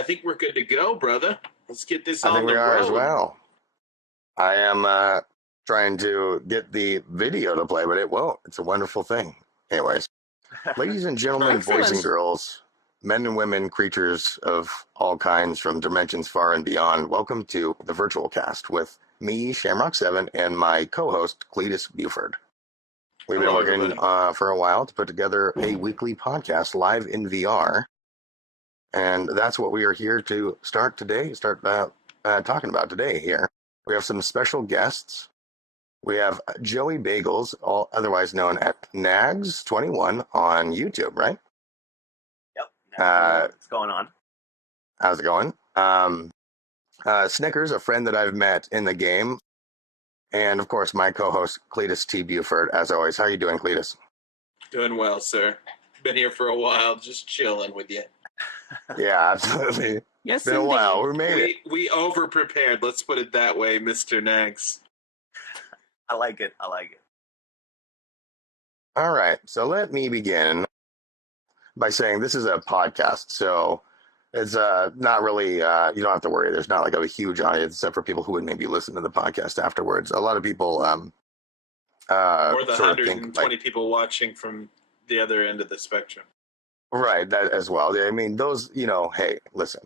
I think we're good to go, brother. Let's get this I think on we the are as road. well. I am trying to get the video to play, but it won't. It's a wonderful thing. Anyways, ladies and gentlemen, boys and Excellent. girls, men and women, creatures of all kinds from dimensions far and beyond, welcome to the virtual cast with me, Shamrock7, and my co-host, Cletus Buford. We've been Hello, working everybody. for a while to put together a weekly podcast live in VR, and that's what we are here to start talking about today here. We have some special guests. We have Joey Bagels, otherwise known as Nags21 on YouTube, right? Yep. Uh, What's going on? how's it going? Snickers, a friend that I've met in the game. And, of course, my co-host, Cletus T. Buford, as always. How are you doing, Cletus? Doing well, sir. Been here for a while, just chilling with you. Yeah, absolutely. Yes, Been a while. We made it. We over prepared. Let's put it that way, Mr. Nags. I like it. All right. So let me begin by saying this is a podcast. So it's not really, you don't have to worry. There's not like a huge audience except for people who would maybe listen to the podcast afterwards. A lot of people Or the sort of 120 think people watching from the other end of the spectrum. right, that as well. I mean, those, hey, listen,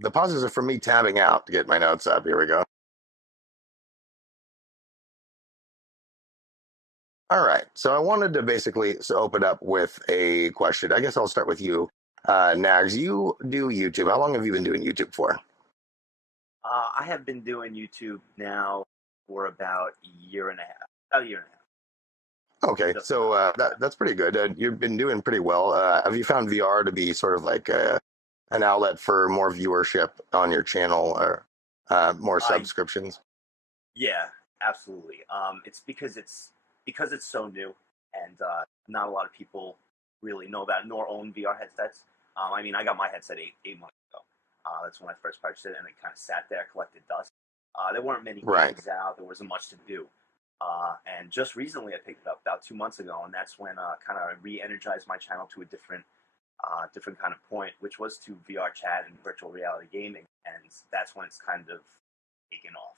the pauses are from me tabbing out to get my notes up. Here we go. All right. So I wanted to basically open up with a question. I guess I'll start with you, Nags. You do YouTube. How long have you been doing YouTube for? I have been doing YouTube now for about a year and a half. About a year and a half. Okay, so that's pretty good. You've been doing pretty well. Have you found VR to be sort of like an outlet for more viewership on your channel or more subscriptions? Yeah, absolutely. It's because it's so new, and not a lot of people really know about it, nor own VR headsets. I mean, I got my headset eight months ago. That's when I first purchased it, and it kind of sat there, collected dust. There weren't many games out. There wasn't much to do. And just recently, I picked it up about 2 months ago, and that's when kind of re-energized my channel to a different kind of point, which was to VR chat and virtual reality gaming, and that's when it's kind of taken off.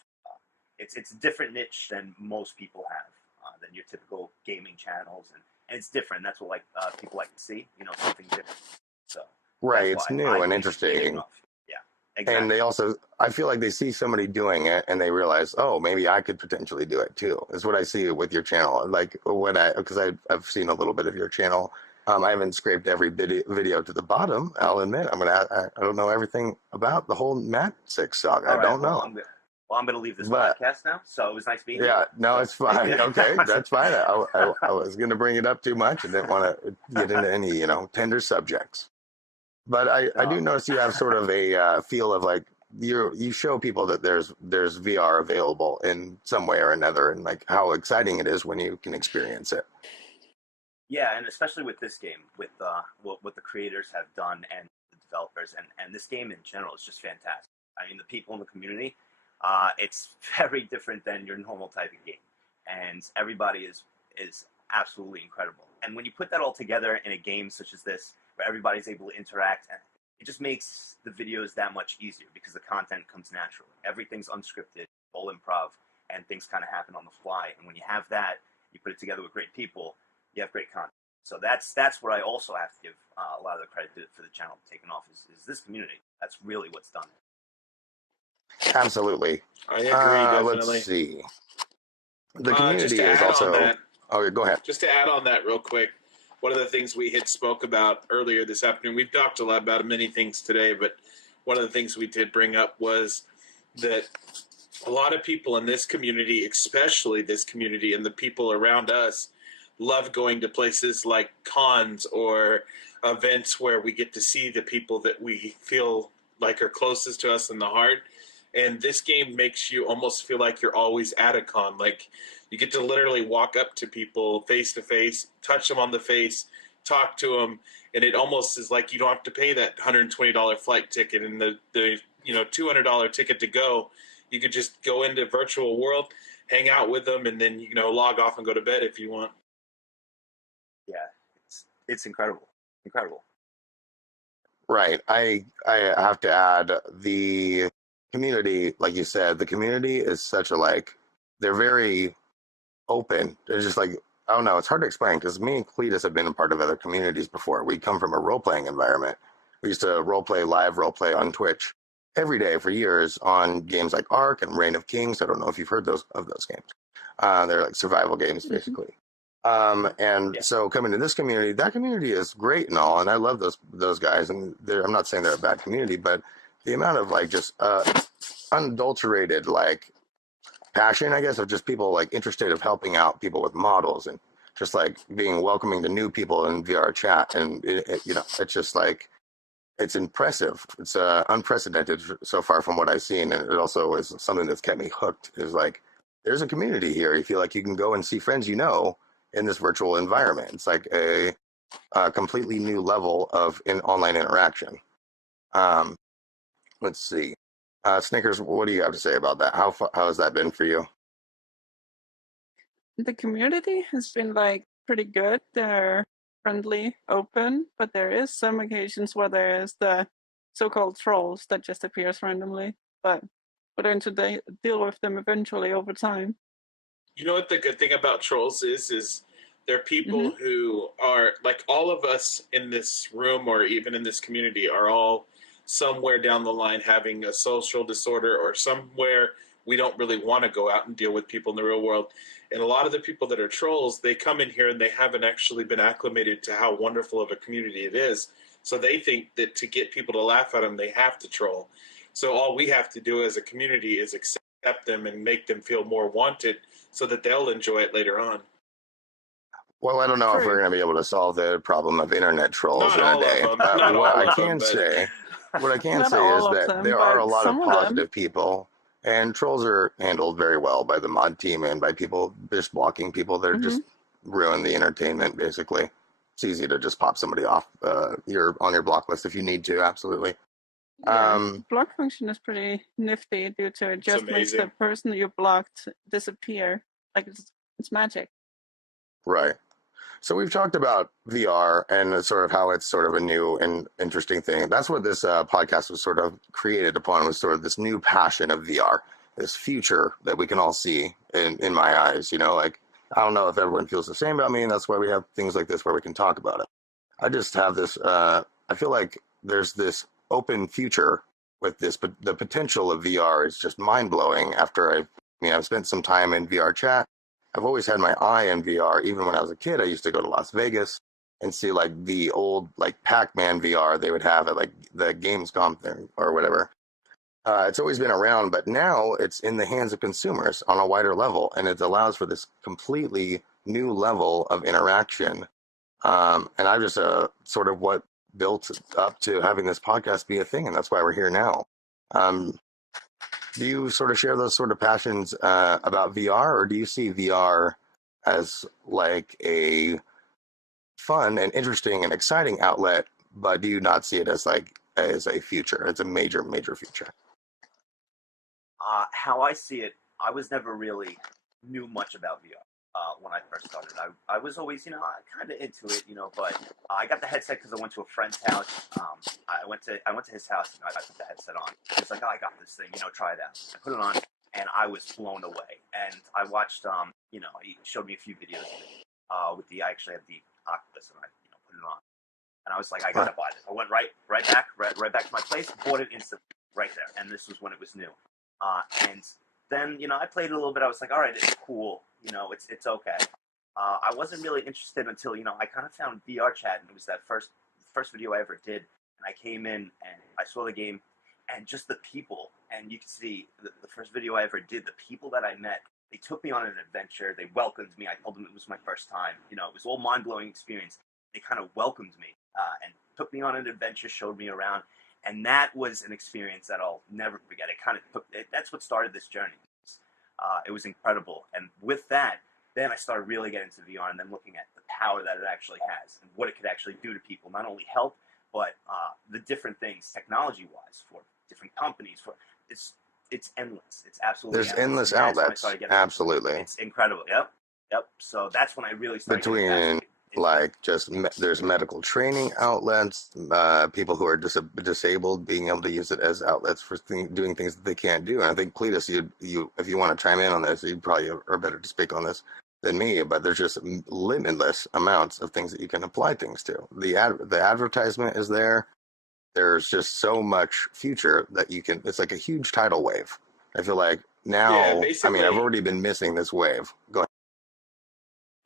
It's a different niche than most people have, than your typical gaming channels, and it's different. That's what people like to see, something different. So right, it's new and interesting. Exactly. And they also, I feel like they see somebody doing it and they realize, oh, maybe I could potentially do it too. Is what I see with your channel. Like because I've seen a little bit of your channel. I haven't scraped every video to the bottom. I'll admit, I don't know everything about the whole Mat 6 saga. I don't know. I'm going to leave this podcast now. So it was nice being here. Yeah, no, it's fine. Okay, that's fine. I was going to bring it up too much and didn't want to get into any, tender subjects. But I do notice you have sort of a feel of like you show people that there's VR available in some way or another, and like how exciting it is when you can experience it. Yeah, and especially with this game, with what the creators have done and the developers, and this game in general is just fantastic. I mean, the people in the community, it's very different than your normal type of game, and everybody is absolutely incredible. And when you put that all together in a game such as this, where everybody's able to interact, it just makes the videos that much easier because the content comes naturally. Everything's unscripted, all improv, and things kind of happen on the fly. And when you have that, you put it together with great people, you have great content. So that's what I also have to give a lot of the credit for the channel taking off is this community. That's really what's done it. Absolutely. I agree, definitely. Let's see. The community is also... go ahead. Just to add on that real quick, one of the things we had spoke about earlier this afternoon, we've talked a lot about many things today, but one of the things we did bring up was that a lot of people in this community, especially this community and the people around us, love going to places like cons or events where we get to see the people that we feel like are closest to us in the heart. And this game makes you almost feel like you're always at a con. Like you get to literally walk up to people face to face, touch them on the face, talk to them, and it almost is like you don't have to pay that $120 flight ticket and the $200 ticket to go. You could just go into virtual world, hang out with them, and then log off and go to bed if you want. it's incredible, incredible. Right. I have to add the community, like you said, the community is such a like they're very open. They're just like I don't know. It's hard to explain because me and Cletus have been a part of other communities before. We come from a role playing environment. We used to live role play on Twitch every day for years on games like Ark and Reign of Kings. I don't know if you've heard those games. They're like survival games basically. And Yeah. so coming to this community, that community is great and all, and I love those guys. And I'm not saying they're a bad community, but the amount of like just unadulterated like passion, I guess, of just people like interested of helping out people with models and just like being welcoming to new people in VR chat, and it's just like it's impressive. It's unprecedented so far from what I've seen, and it also is something that's kept me hooked. Is like there's a community here. You feel like you can go and see friends in this virtual environment. It's like a completely new level of online interaction. Um, let's see, Snickers, what do you have to say about that? How has that been for you? The community has been like pretty good. They're friendly, open, but there is some occasions where there is the so-called trolls that just appears randomly. But we're going to deal with them eventually over time. You know what the good thing about trolls is they're people who are like all of us in this room or even in this community are all somewhere down the line having a social disorder or somewhere we don't really want to go out and deal with people in the real world. And a lot of the people that are trolls, they come in here and they haven't actually been acclimated to how wonderful of a community it is. So they think that to get people to laugh at them, they have to troll. So all we have to do as a community is accept them and make them feel more wanted so that they'll enjoy it later on. Well, I don't know if we're True. going to be able to solve the problem of internet trolls Not in a all of day. them. Not What all I of them, can but- say, what I can Not say is all of that them, there are a but lot of some of them. positive people, and trolls are handled very well by the mod team and by people just blocking people that are just ruin the entertainment. Basically, it's easy to just pop somebody off your on your block list if you need to. Absolutely. Yeah, the block function is pretty nifty due to it just makes the amazing. person you blocked disappear. Like it's magic. Right. So we've talked about VR and sort of how it's sort of a new and interesting thing. That's what this podcast was sort of created upon, was sort of this new passion of VR, this future that we can all see in my eyes. Like I don't know if everyone feels the same about me, and that's why we have things like this where we can talk about it. I just have this. I feel like there's this open future with this, but the potential of VR is just mind blowing. After I've spent some time in VR chat. I've always had my eye in VR. Even when I was a kid, I used to go to Las Vegas and see like the old like Pac-Man VR they would have at like the Gamescom thing or whatever. It's always been around, but now it's in the hands of consumers on a wider level, and it allows for this completely new level of interaction. And I just sort of what built up to having this podcast be a thing, and that's why we're here now. Do you sort of share those sort of passions about VR, or do you see VR as like a fun and interesting and exciting outlet, but do you not see it as a future? It's a major, major future. How I see it, I was never really knew much about VR when I first started. I was always, kind of into it, but I got the headset because I went to a friend's house. I went to his house, and I put the headset on. He was like, "Oh, I got this thing, try it out." I put it on, and I was blown away. And I watched, he showed me a few videos of it, I actually have the Oculus, and I, put it on, and I was like, "I gotta buy this." I went right back to my place, bought it instantly, right there. And this was when it was new. And then, I played it a little bit. I was like, all right, it's cool. It's okay. I wasn't really interested until, I kind of found VR chat, and it was that first video I ever did. And I came in and I saw the game and just the people. And you can see the first video I ever did, the people that I met, they took me on an adventure. They welcomed me. I told them it was my first time. It was all mind-blowing experience. They kind of welcomed me and took me on an adventure, showed me around. And that was an experience that I'll never forget. That's what started this journey. It was incredible. And with that, then I started really getting into VR and then looking at the power that it actually has and what it could actually do to people. Not only help, but the different things technology-wise for different companies. It's endless. It's absolutely There's endless outlets. Absolutely. It's incredible. Yep. So that's when I really started between like there's medical training outlets, people who are disabled being able to use it as outlets for doing things that they can't do. And I think Cletus, you if you want to chime in on this, you probably are better to speak on this than me. But there's just limitless amounts of things that you can apply things to. The advertisement is there. There's just so much future that you can. It's like a huge tidal wave. I feel like now. Yeah, I mean, basically- I've already been missing this wave. Go ahead.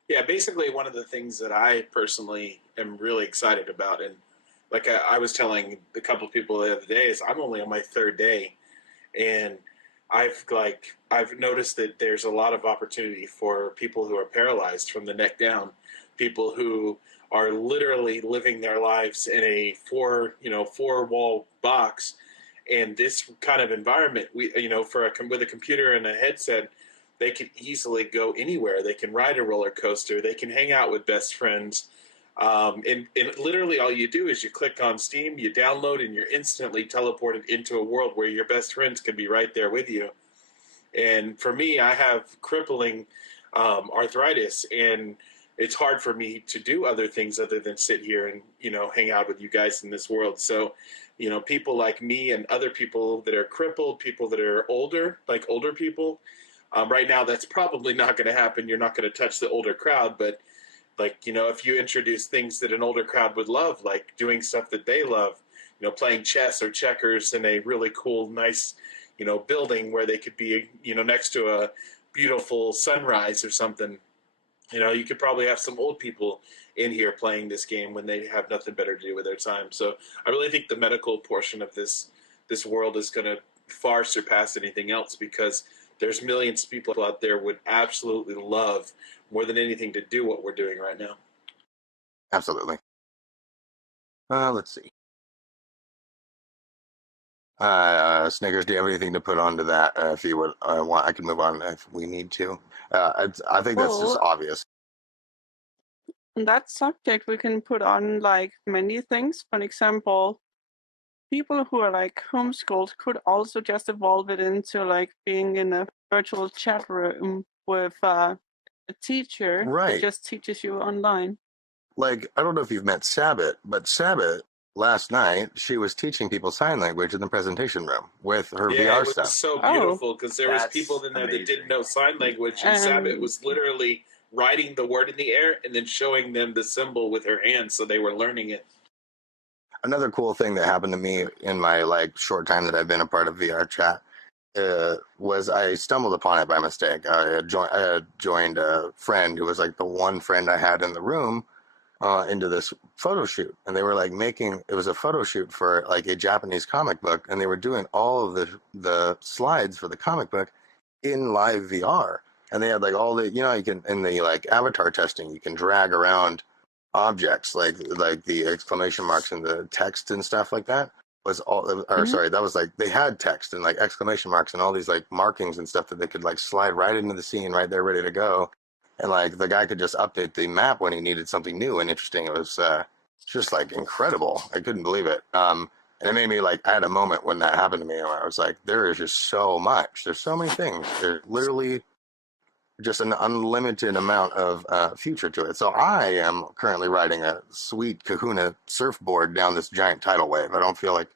Yeah, basically one of the things that I personally am really excited about, and like I was telling a couple of people the other day, is I'm only on my third day, and I've noticed that there's a lot of opportunity for people who are paralyzed from the neck down, people who are literally living their lives in a four wall box, and this kind of environment, with a computer and a headset, they can easily go anywhere. They can ride a roller coaster. They can hang out with best friends. And literally all you do is you click on Steam, you download, and you're instantly teleported into a world where your best friends can be right there with you. And for me, I have crippling arthritis, and it's hard for me to do other things other than sit here and, hang out with you guys in this world. So, people like me and other people that are crippled, people that are older, like older people, right now, that's probably not going to happen. You're not going to touch the older crowd, but if you introduce things that an older crowd would love, like doing stuff that they love, playing chess or checkers in a really cool, nice, building where they could be, next to a beautiful sunrise or something. You could probably have some old people in here playing this game when they have nothing better to do with their time. So I really think the medical portion of this world is going to far surpass anything else, because there's millions of people out there would absolutely love more than anything to do what we're doing right now. Absolutely. Let's see. Snickers, do you have anything to put onto that? If you would want, I can move on if we need to. I think that's just Well, obvious. on that subject, we can put on like many things. For example, people who are like homeschooled could also just evolve it into like being in a virtual chat room with a teacher that Right. just teaches you online. Like, I don't know if you've met Sabbath, but Sabbath, last night, she was teaching people sign language in the presentation room with her Yeah, VR it was stuff. so Oh. beautiful because there was That's people in there that amazing. didn't know sign language, and Sabbath And was literally writing the word in the air and then showing them the symbol with her hands, so they were learning it. Another cool thing that happened to me in my short time that I've been a part of VR chat was I stumbled upon it by mistake. I had joined a friend who was like the one friend I had in the room into this photo shoot, and they were like it was a photo shoot for like a Japanese comic book, and they were doing all of the slides for the comic book in live VR, and they had like all the you can in the like avatar testing you can drag around objects like the exclamation marks and the text and stuff like that was all or Mhm. sorry that was like they had text and like exclamation marks and all these like markings and stuff that they could like slide right into the scene right there ready to go, and like the guy could just update the map when he needed something new and interesting. It was just like incredible. I couldn't believe it. And it made me like I had a moment when that happened to me where I was like, there is just so much. There's so many things. There's literally just an unlimited amount of future to it. So I am currently riding a sweet Kahuna surfboard down this giant tidal wave. I don't feel like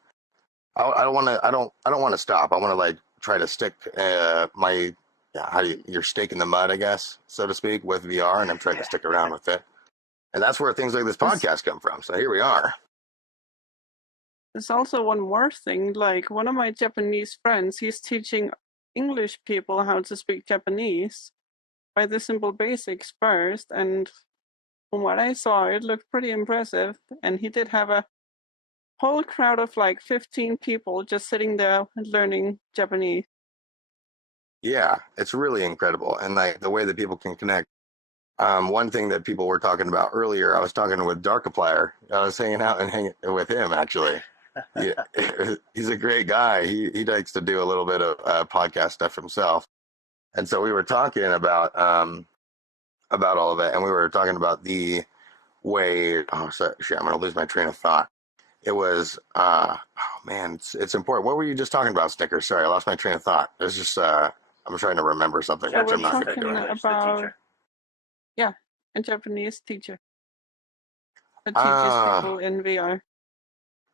I don't want to. I don't want to stop. I want to like try to stick your stake in the mud, I guess, so to speak, with VR, and I'm trying to stick around with it. And that's where things like this podcast come from. So here we are. There's also one more thing. Like one of my Japanese friends, he's teaching English people how to speak Japanese by the simple basics first. And from what I saw, it looked pretty impressive. And he did have a whole crowd of like 15 people just sitting there and learning Japanese. Yeah, it's really incredible. And like the way that people can connect. One thing that people were talking about earlier, I was talking with Darkiplier. I was hanging out and hanging with him actually. Yeah, he's a great guy. He likes to do a little bit of podcast stuff himself, and so we were talking about all of it, and we were talking about the way. Oh, sorry, shit! I'm gonna lose my train of thought. It was, oh man, it's important. What were you just talking about, Snickers? Sorry, I lost my train of thought. It's just I'm trying to remember something, So which we're I'm not going to talking do. English, the about teacher. a Japanese teacher. that teaches Ah, people in VR.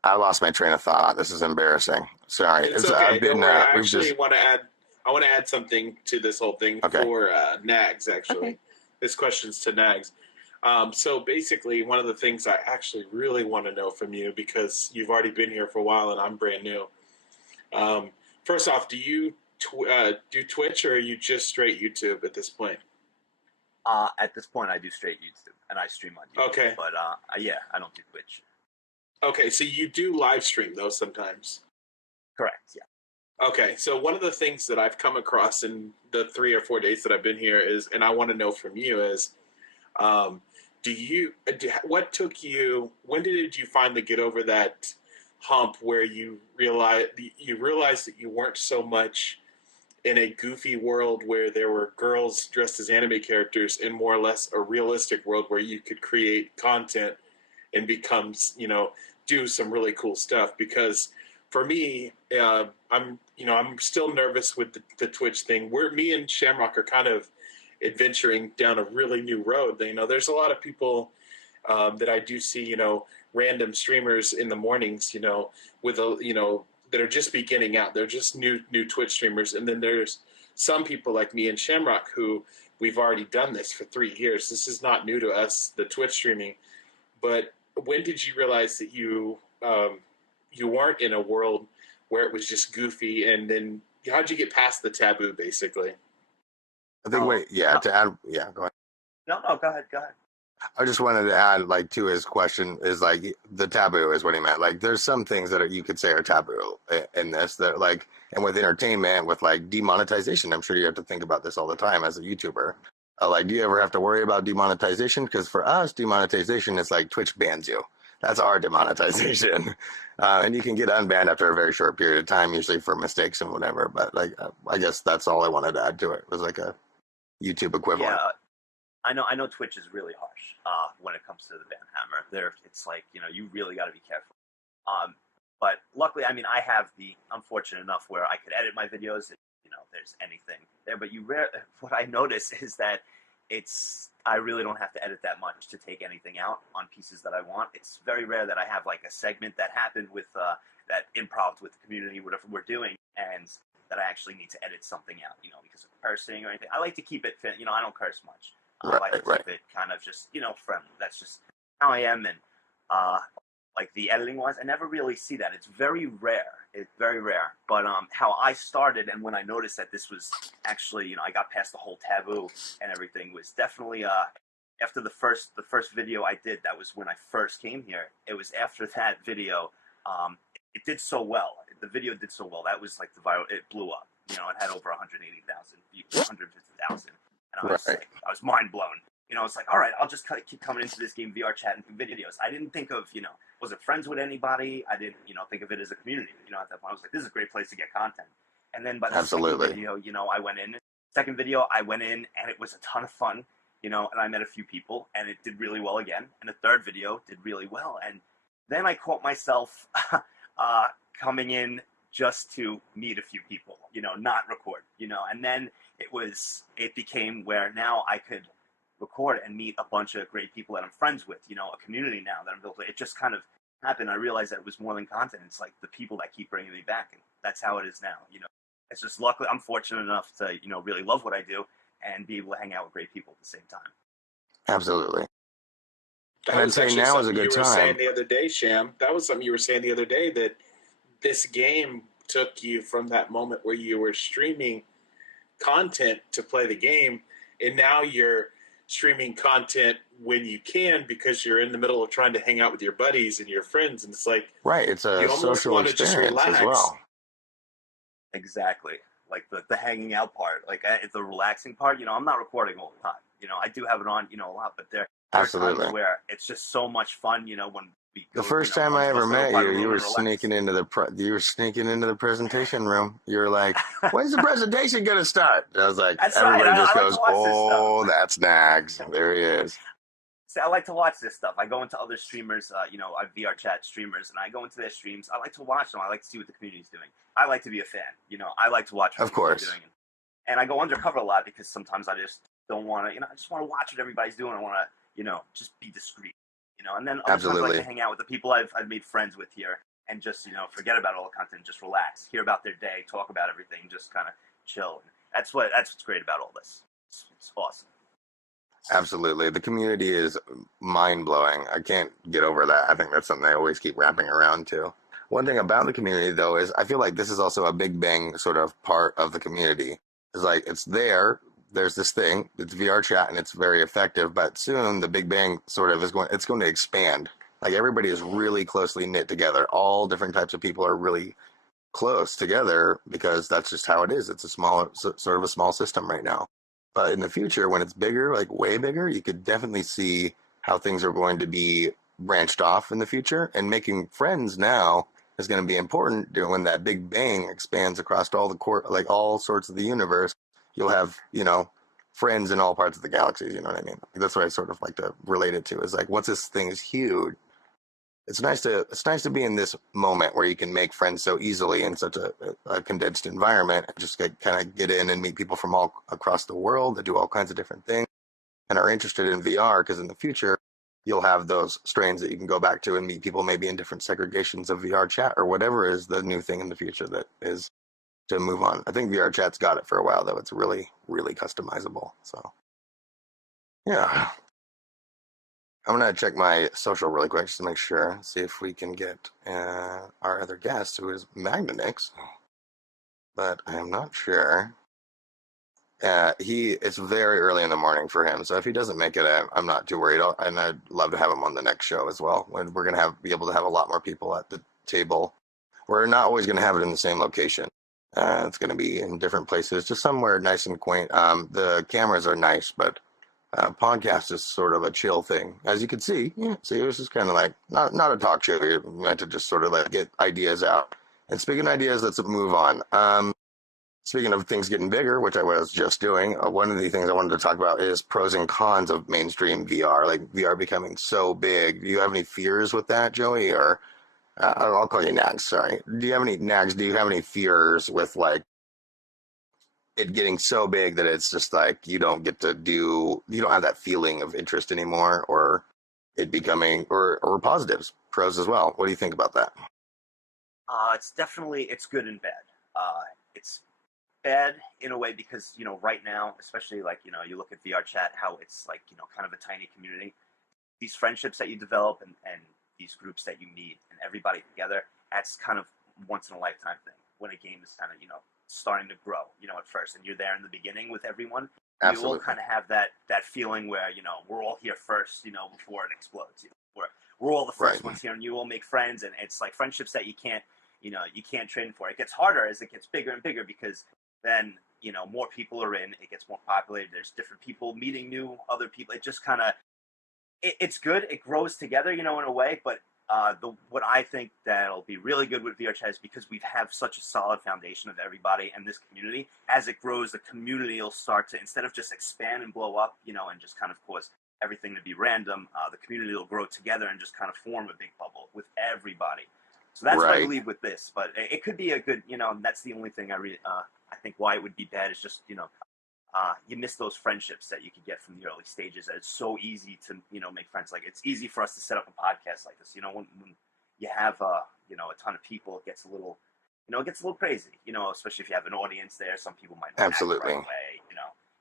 I lost my train of thought. This is embarrassing. Sorry. It's I've okay. Don't been, worry. I we've actually just, want to add. I want to add something to this whole thing okay. for Nags. Actually, Okay. this question's to Nags. So basically, one of the things I actually really want to know from you, because you've already been here for a while and I'm brand new. First off, do you do Twitch, or are you just straight YouTube at this point? At this point, I do straight YouTube, and I stream on YouTube. Okay. But yeah, I don't do Twitch. Okay, so you do live stream though sometimes. Correct. Yeah. Okay, so one of the things that I've come across in the 3 or 4 days that I've been here is, and I want to know from you is, what took you? When did you finally get over that hump where you realized that you weren't so much in a goofy world where there were girls dressed as anime characters, and more or less a realistic world where you could create content and do some really cool stuff? Because for me, I'm still nervous with the Twitch thing. Me and Shamrock are kind of adventuring down a really new road. There's a lot of people that I do see, random streamers in the mornings, with that are just beginning out. They're just new Twitch streamers, and then there's some people like me and Shamrock who we've already done this for 3 years. This is not new to us, the Twitch streaming. But when did you realize that you weren't in a world where it was just goofy, and then how'd you get past the taboo, basically? I think, No, no, to add, yeah, go ahead. no. Go ahead. Go ahead. I just wanted to add, like, to his question is like the taboo is what he meant. Like, there's some things that you could say are taboo in this that like, and with entertainment, with like demonetization, I'm sure you have to think about this all the time as a YouTuber. Like, do you ever have to worry about demonetization? Because for us, demonetization is like Twitch bans you. That's our demonetization, and you can get unbanned after a very short period of time, usually for mistakes and whatever. But like, I guess that's all I wanted to add to it. It was like a YouTube equivalent. Yeah, I know Twitch is really harsh when it comes to the ban hammer. It's like you really got to be careful. But luckily, I mean, I'm fortunate enough where I could edit my videos if there's anything there. But what I notice is that I really don't have to edit that much to take anything out on pieces that I want. It's very rare that I have like a segment that happened with that improv with the community, whatever we're doing, and that I actually need to edit something out, because of cursing or anything. I like to keep it fit. I don't curse much. I like to keep it kind of just, friendly. That's just how I am. And like the editing wise, I never really see that. It's very rare. It's very rare. But how I started, and when I noticed that this was actually, I got past the whole taboo and everything, was definitely after the first video I did. That was when I first came here. It was after that video. It did so well. The video did so well. That was like the viral. It blew up. It had over 180,000 views, 150,000. And I was mind blown. It's like, all right, I'll just keep coming into this game VR chat and videos. I didn't think of, was it friends with anybody? I didn't, think of it as a community. At that point, I was like, this is a great place to get content. And then by the second video, I went in. Second video, I went in, and it was a ton of fun, and I met a few people, and it did really well again. And the third video did really well. And then I caught myself coming in just to meet a few people, not record, and then it became where now I could record and meet a bunch of great people that I'm friends with, a community now that I'm built. It just kind of happened. I realized that it was more than content. It's like the people that keep bringing me back, and that's how it is now. It's just luckily I'm fortunate enough to, really love what I do and be able to hang out with great people at the same time. Absolutely. And I'd say now is a good time. You were saying the other day, Sham, that was something you were saying the other day, that this game took you from that moment where you were streaming content to play the game, and now you're streaming content when you can because you're in the middle of trying to hang out with your buddies and your friends, and it's like it's a social experience as well. Exactly. Like the hanging out part, like the relaxing part. I'm not recording all the time. I do have it on, a lot, but there are times where it's just so much fun. When we go, the first time I ever met you, you were sneaking into the presentation room. You were like, "When's the presentation gonna start?" And I was like, everybody just goes, "Oh, that's Nags. There he is." See, I like to watch this stuff. I go into other streamers, I VR chat streamers, and I go into their streams. I like to watch them. I like to see what the community's doing. I like to be a fan. I like to watch what people are doing. And I go undercover a lot because sometimes I just don't want to, I just want to watch what everybody's doing. I want to, just be discreet. And then other times I like Absolutely. to hang out with the people I've made friends with here and just forget about all the content, just relax, hear about their day, talk about everything, just kind of chill. And that's what's great about all this. It's awesome. Absolutely. The community is mind blowing. I can't get over that. I think that's something I always keep wrapping around to. One thing about the community, though, is I feel like this is also a Big Bang sort of part of the community. It's like it's there. There's this thing. It's VR chat, and it's very effective. But soon, the Big Bang sort of is going. It's going to expand. Like everybody is really closely knit together. All different types of people are really close together because that's just how it is. It's a small, sort of a small system right now. But in the future, when it's bigger, like way bigger, you could definitely see how things are going to be branched off in the future. And making friends now is going to be important. When that Big Bang expands across all the like all sorts of the universe, you'll have friends in all parts of the galaxies. You know what I mean? That's what I sort of like to relate it to. Is like once this thing is huge, it's nice to be in this moment where you can make friends so easily in such a condensed environment and just kind of get in and meet people from all across the world that do all kinds of different things and are interested in VR, because in the future you'll have those strains that you can go back to and meet people maybe in different segregations of VR chat or whatever is the new thing in the future that is to move on. I think VR chat's got it for a while though. It's really, really customizable. So yeah. I'm going to check my social really quick just to make sure, see if we can get our other guest, who is Magnanix, but I am not sure. It's very early in the morning for him, so if he doesn't make it, I'm not too worried. And I'd love to have him on the next show as well, when we're going to be able to have a lot more people at the table. We're not always going to have it in the same location. It's going to be in different places, just somewhere nice and quaint. The cameras are nice, but podcast is sort of a chill thing, as you can see. Yeah, see, it was just kind of like not a talk show. You're meant to just sort of like get ideas out. And speaking of ideas, let's move on. Speaking of things getting bigger, which I was just doing, one of the things I wanted to talk about is pros and cons of mainstream VR, like VR becoming so big. Do you have any fears with that, Joey? Or I'll call you Nags. Sorry. Do you have any Nags? Do you have any fears with like it getting so big that it's just like you don't have that feeling of interest anymore, or it becoming or positives, pros as well? What do you think about that? It's good and bad. It's bad in a way because right now, especially like you look at VR chat, how it's like kind of a tiny community. These friendships that you develop and these groups that you meet and everybody together, that's kind of once in a lifetime thing when a game is kind of starting to grow at first, and you're there in the beginning with everyone. Absolutely. You all kind of have that feeling where we're all here first before it explodes. We're all the first ones here, and you all make friends, and it's like friendships that you can't train for. It gets harder as it gets bigger and bigger because then more people are in, it gets more populated, there's different people meeting new other people. It just kind of it's good, it grows together in a way. But what I think that'll be really good with VR chat is because we have such a solid foundation of everybody and this community. As it grows, the community will start to, instead of just expand and blow up and just kind of cause everything to be random, the community will grow together and just kind of form a big bubble with everybody. So that's what I believe with this. But it could be a good, and that's the only thing I think why it would be bad is just, you miss those friendships that you could get from the early stages. That it's so easy to, make friends. Like it's easy for us to set up a podcast like this. When you have, a ton of people, it gets a little, crazy. Especially if you have an audience there. Some people might not act the right way.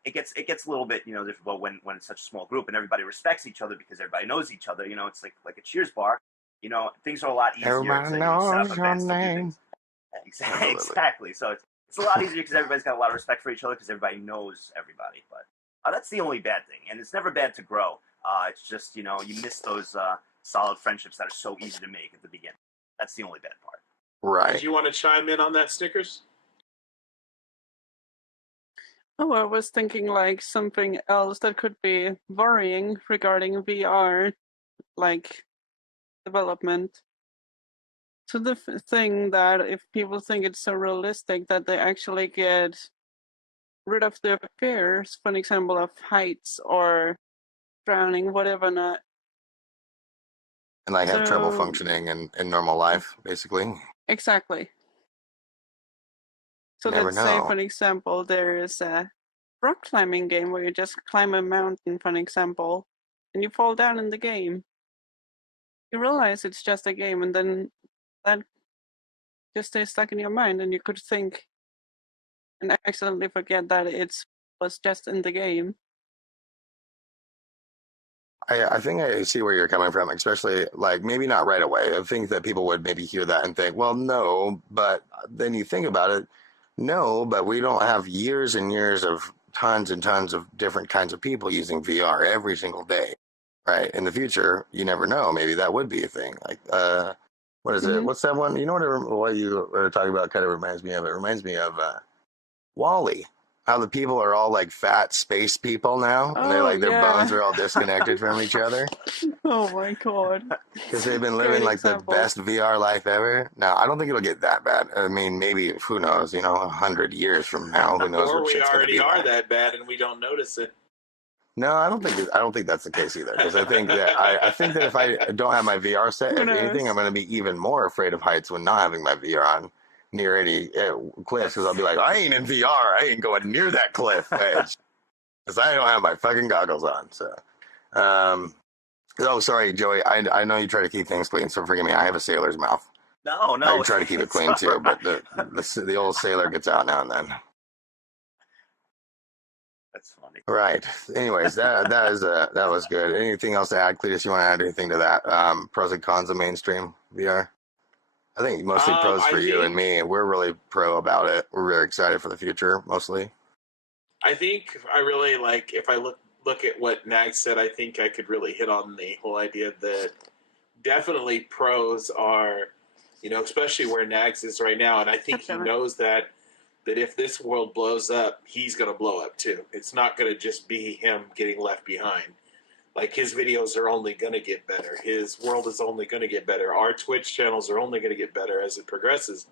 It gets a little bit, different. But when it's such a small group and everybody respects each other because everybody knows each other, it's like a Cheers bar. Things are a lot easier. Everybody knows your name. Exactly. So it's a lot easier because everybody's got a lot of respect for each other because everybody knows everybody. But that's the only bad thing. And it's never bad to grow. It's just, you miss those solid friendships that are so easy to make at the beginning. That's the only bad part. Right. Did you want to chime in on that, Stickers? Oh, I was thinking like something else that could be worrying regarding VR, like development. So the thing that if people think it's so realistic that they actually get rid of their fears, for example, of heights or drowning, whatever not. And like have trouble functioning in normal life, basically. Exactly. So Never let's say, know. for example, there is a rock climbing game where you just climb a mountain, for example, and you fall down in the game. you realize it's just a game, and then that just stays stuck in your mind, and you could think and accidentally forget that it was just in the game. I think I see where you're coming from, especially like maybe not right away. I think that people would maybe hear that and think, well, no, but then you think about it, no, but we don't have years and years of tons and tons of different kinds of people using VR every single day, right? In the future, you never know. Maybe that would be a thing. Like, what is it? Mhm. What's that one? You know what you were talking about kind of reminds me of? It reminds me of Wally. How the people are all like fat space people now, and they're Oh like their bones yeah. are all disconnected from each other Oh my god. because they've been Great living like the example. best VR life ever. Now, I don't think it'll get that bad. I mean, maybe who knows? 100 years from now, who knows Or what we shit's gonna already be are like. that bad and we don't notice it. No, I don't think that's the case either. Because I think that I think that if I don't have my VR set, Who if anything, knows? I'm going to be even more afraid of heights when not having my VR on near any cliffs. Because I'll be like, I ain't in VR. I ain't going near that cliff edge because I don't have my fucking goggles on. So, oh, sorry, Joey. I know you try to keep things clean, so forgive me. I have a sailor's mouth. No, I no. try to keep it it's clean too, all but right. the old sailor gets out now and then. That's funny. Right. Anyways, that was good. Anything else to add, Cletus? You want to add anything to that? Pros and cons of mainstream VR. I think mostly pros for I you and think me. We're really pro about it. We're really excited for the future, mostly. I think I really like if I look at what Nag said. I think I could really hit on the whole idea that definitely pros are, especially where Nags is right now, and I think he Definitely. knows that if this world blows up, he's going to blow up too. It's not going to just be him getting left behind. Like his videos are only going to get better. His world is only going to get better. Our Twitch channels are only going to get better as it progresses.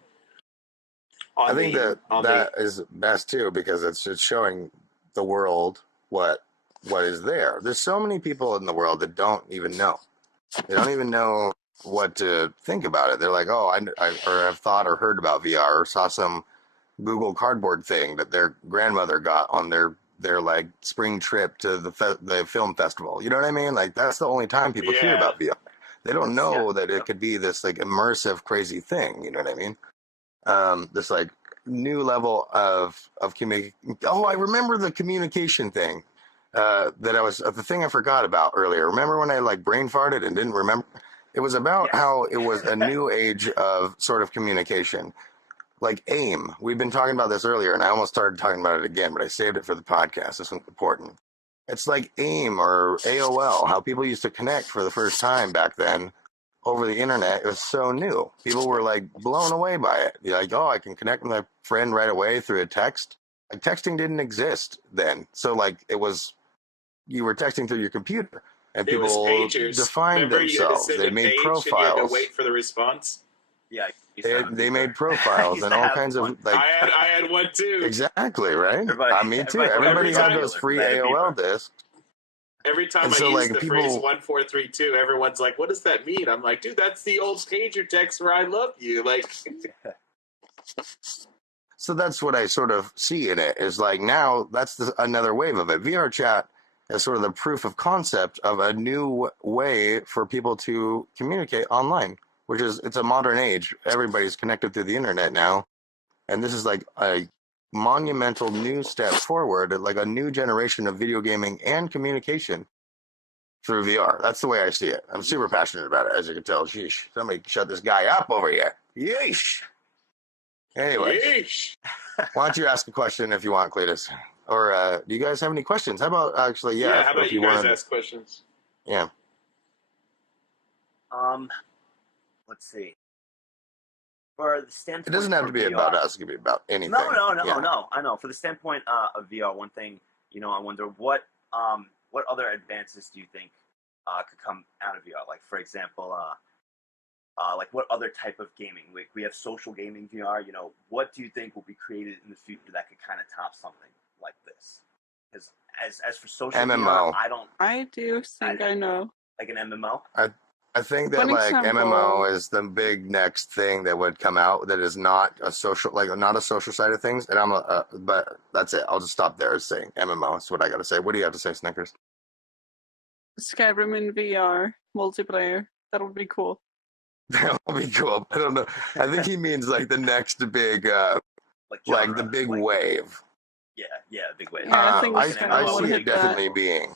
I think that is best too because it's showing the world what is there. There's so many people in the world that don't even know. They don't even know what to think about it. They're like, oh, I or have thought or heard about VR or saw some Google Cardboard thing that their grandmother got on their like spring trip to the film festival. You know what I mean? Like that's the only time people hear about VR. They don't know that it could be this like immersive, crazy thing. You know what I mean? This like new level of communication. Oh, I remember the communication thing. That I was the thing I forgot about earlier. Remember when I like brain farted and didn't remember? It was about Yes. how it was a new age of sort of communication, like AIM. We've been talking about this earlier, and I almost started talking about it again, but I saved it for the podcast. This one's important. It's like AIM or AOL, how people used to connect for the first time back then over the internet. It was so new. People were like blown away by it. You're like, oh, I can connect with my friend right away through a text. Like texting didn't exist then, so like it was you were texting through your computer, and it was people pagers. defined Remember, you had to themselves. send They a made page and you had to profiles. wait for the response. Yeah. They made profiles and all kinds of like. I had one too. Exactly right. Me too. everybody Everybody had had those regular, free that AOL beeper. discs. Every time And I so, use like, the people- phrase 1432, everyone's like, "What does that mean?" I'm like, "Dude, that's the old pager text where I love you." Like, So that's what I sort of see in it is like now that's another wave of it. VR chat is sort of the proof of concept of a new way for people to communicate online, which is it's a modern age. Everybody's connected through the internet now, and this is like a monumental new step forward, like a new generation of video gaming and communication through VR. That's the way I see it. I'm super passionate about it, as you can tell. Sheesh, somebody shut this guy up over here. Yeesh. Anyway, yeesh. why don't you ask a question if you want, Cletus? Or do you guys have any questions? How about actually, Yeah. How about if you guys wanted- ask questions? Yeah. Let's see. For the standpoint, It doesn't have for to be VR, about us. It could be about anything. No, Yeah. no. I know. For the standpoint of VR, one thing, I wonder what other advances do you think could come out of VR? Like, for example, like what other type of gaming? We have social gaming VR. What do you think will be created in the future that could kind of top something like this? Because as for social MMO. VR, I do think I know. like an MMO. I think that One like example- MMO is the big next thing that would come out that is not a social, like not a social side of things. And but that's it. I'll just stop there saying MMO. That's what I got to say. What do you have to say, Snickers? Skyrim in VR multiplayer. That would be cool. That would be cool. I don't know. I think he means like the next big, like the genre, big like, wave. yeah, big wave. Yeah, I think Like he's an gonna I MMO want see to it hit big wave. that. definitely being.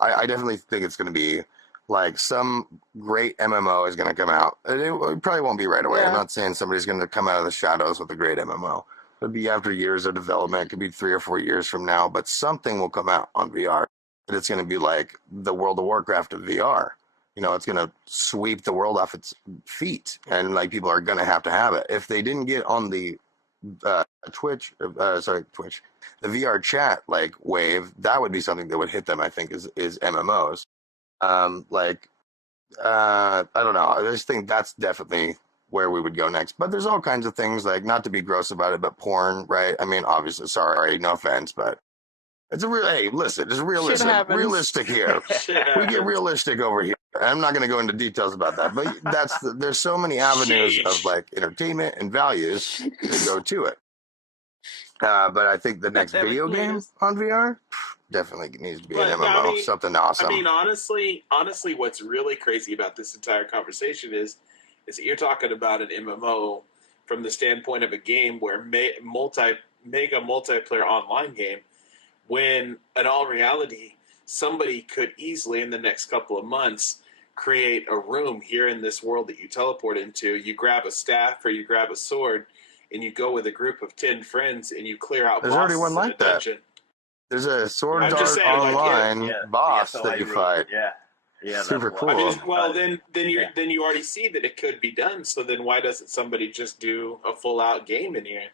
I definitely think it's going to be like some great MMO is going to come out. And it probably won't be right away. I'm Yeah. not saying somebody's going to come out of the shadows with a great MMO. It'll be after years of development. It could be 3 or 4 years from now, but something will come out on VR. And it's going to be like the World of Warcraft of VR. You know, it's going to sweep the world off its feet, and like people are going to have it. If they didn't get on the Twitch, Twitch, the VR chat like wave, that would be something that would hit them. I think is MMOs. Like I don't know. I just think that's definitely where we would go next. But there's all kinds of things like, not to be gross about it, but porn, right? I mean, obviously, sorry, no offense, but it's a real. Hey, listen, it's happens. realistic here. We get realistic over here. I'm not going to go into details about that, but there's so many avenues of like entertainment and values that go to it. But I think the next Damn it, video game please. on VR definitely needs to be an But, MMO, I mean- something awesome. I mean, honestly, what's really crazy about this entire conversation is that you're talking about an MMO from the standpoint of a game where mega multiplayer online game, when in all reality, somebody could easily in the next couple of months create a room here in this world that you teleport into. You grab a staff or you grab a sword, and you go with a group of 10 friends and you clear out There's already bosses one in like a that. dungeon. There's a Sword I'm just Art saying, like, Online boss the that you SOI fight. Yeah, Super that's cool. I mean, Cool. well, then Yeah. you already see that it could be done. So then why doesn't somebody just do a full out game in here?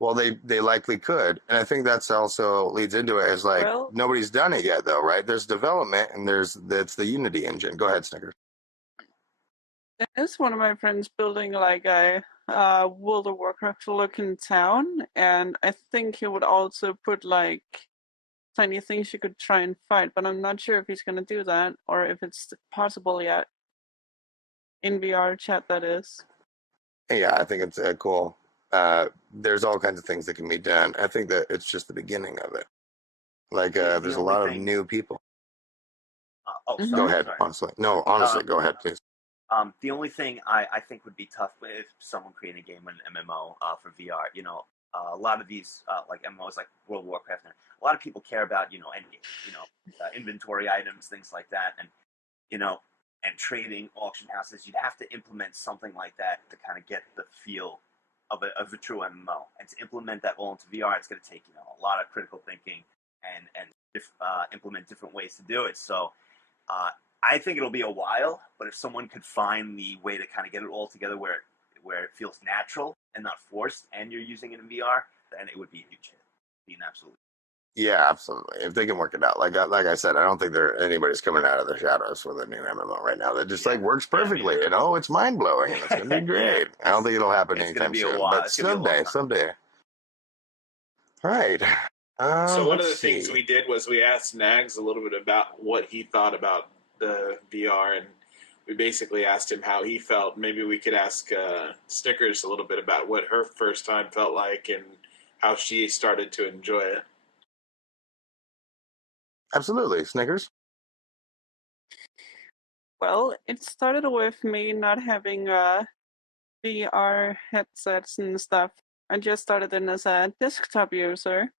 Well, they likely could, and I think that's also leads into it. Is like Well- nobody's done it yet, though, right? There's development, and that's the Unity engine. Go ahead, Snickers. There's one of my friends building like a World of Warcraft looking town, and I think he would also put like tiny things you could try and fight, but I'm not sure if he's gonna do that or if it's possible yet. In VR chat, that is. Yeah, I think it's cool. There's all kinds of things that can be done. I think that it's just the beginning of it. Like The there's a only lot of thing- new people. Sorry, Go ahead, sorry. honestly. No, honestly, go ahead, please. The only thing I think would be tough if someone created a game in MMO for VR. You know, a lot of these like MMOs, like World of Warcraft, a lot of people care about endgame, inventory items, things like that, and and trading auction houses. You'd have to implement something like that to kind of get the feel of a true MMO. And to implement that all into VR, it's going to take a lot of critical thinking and implement different ways to do it. So. I think it'll be a while, but if someone could find the way to kind of get it all together where it feels natural and not forced, and you're using it in VR, then it would be a huge hit. Be an absolute. Yeah, absolutely. If they can work it out, like I said, I don't think anybody's coming out of the shadows with a new MMO right now. That just like works perfectly. It's mind blowing, and it's gonna be great. I don't think it'll happen It's gonna anytime be a soon, while. but It's gonna be a long someday. All right. So one of the let's things see. we did was we asked Nags a little bit about what he thought about the VR, and we basically asked him how he felt. Maybe we could ask Snickers a little bit about what her first time felt like and how she started to enjoy it. Absolutely, Snickers. Well, it started with me not having VR headsets and stuff. I just started in as a desktop user,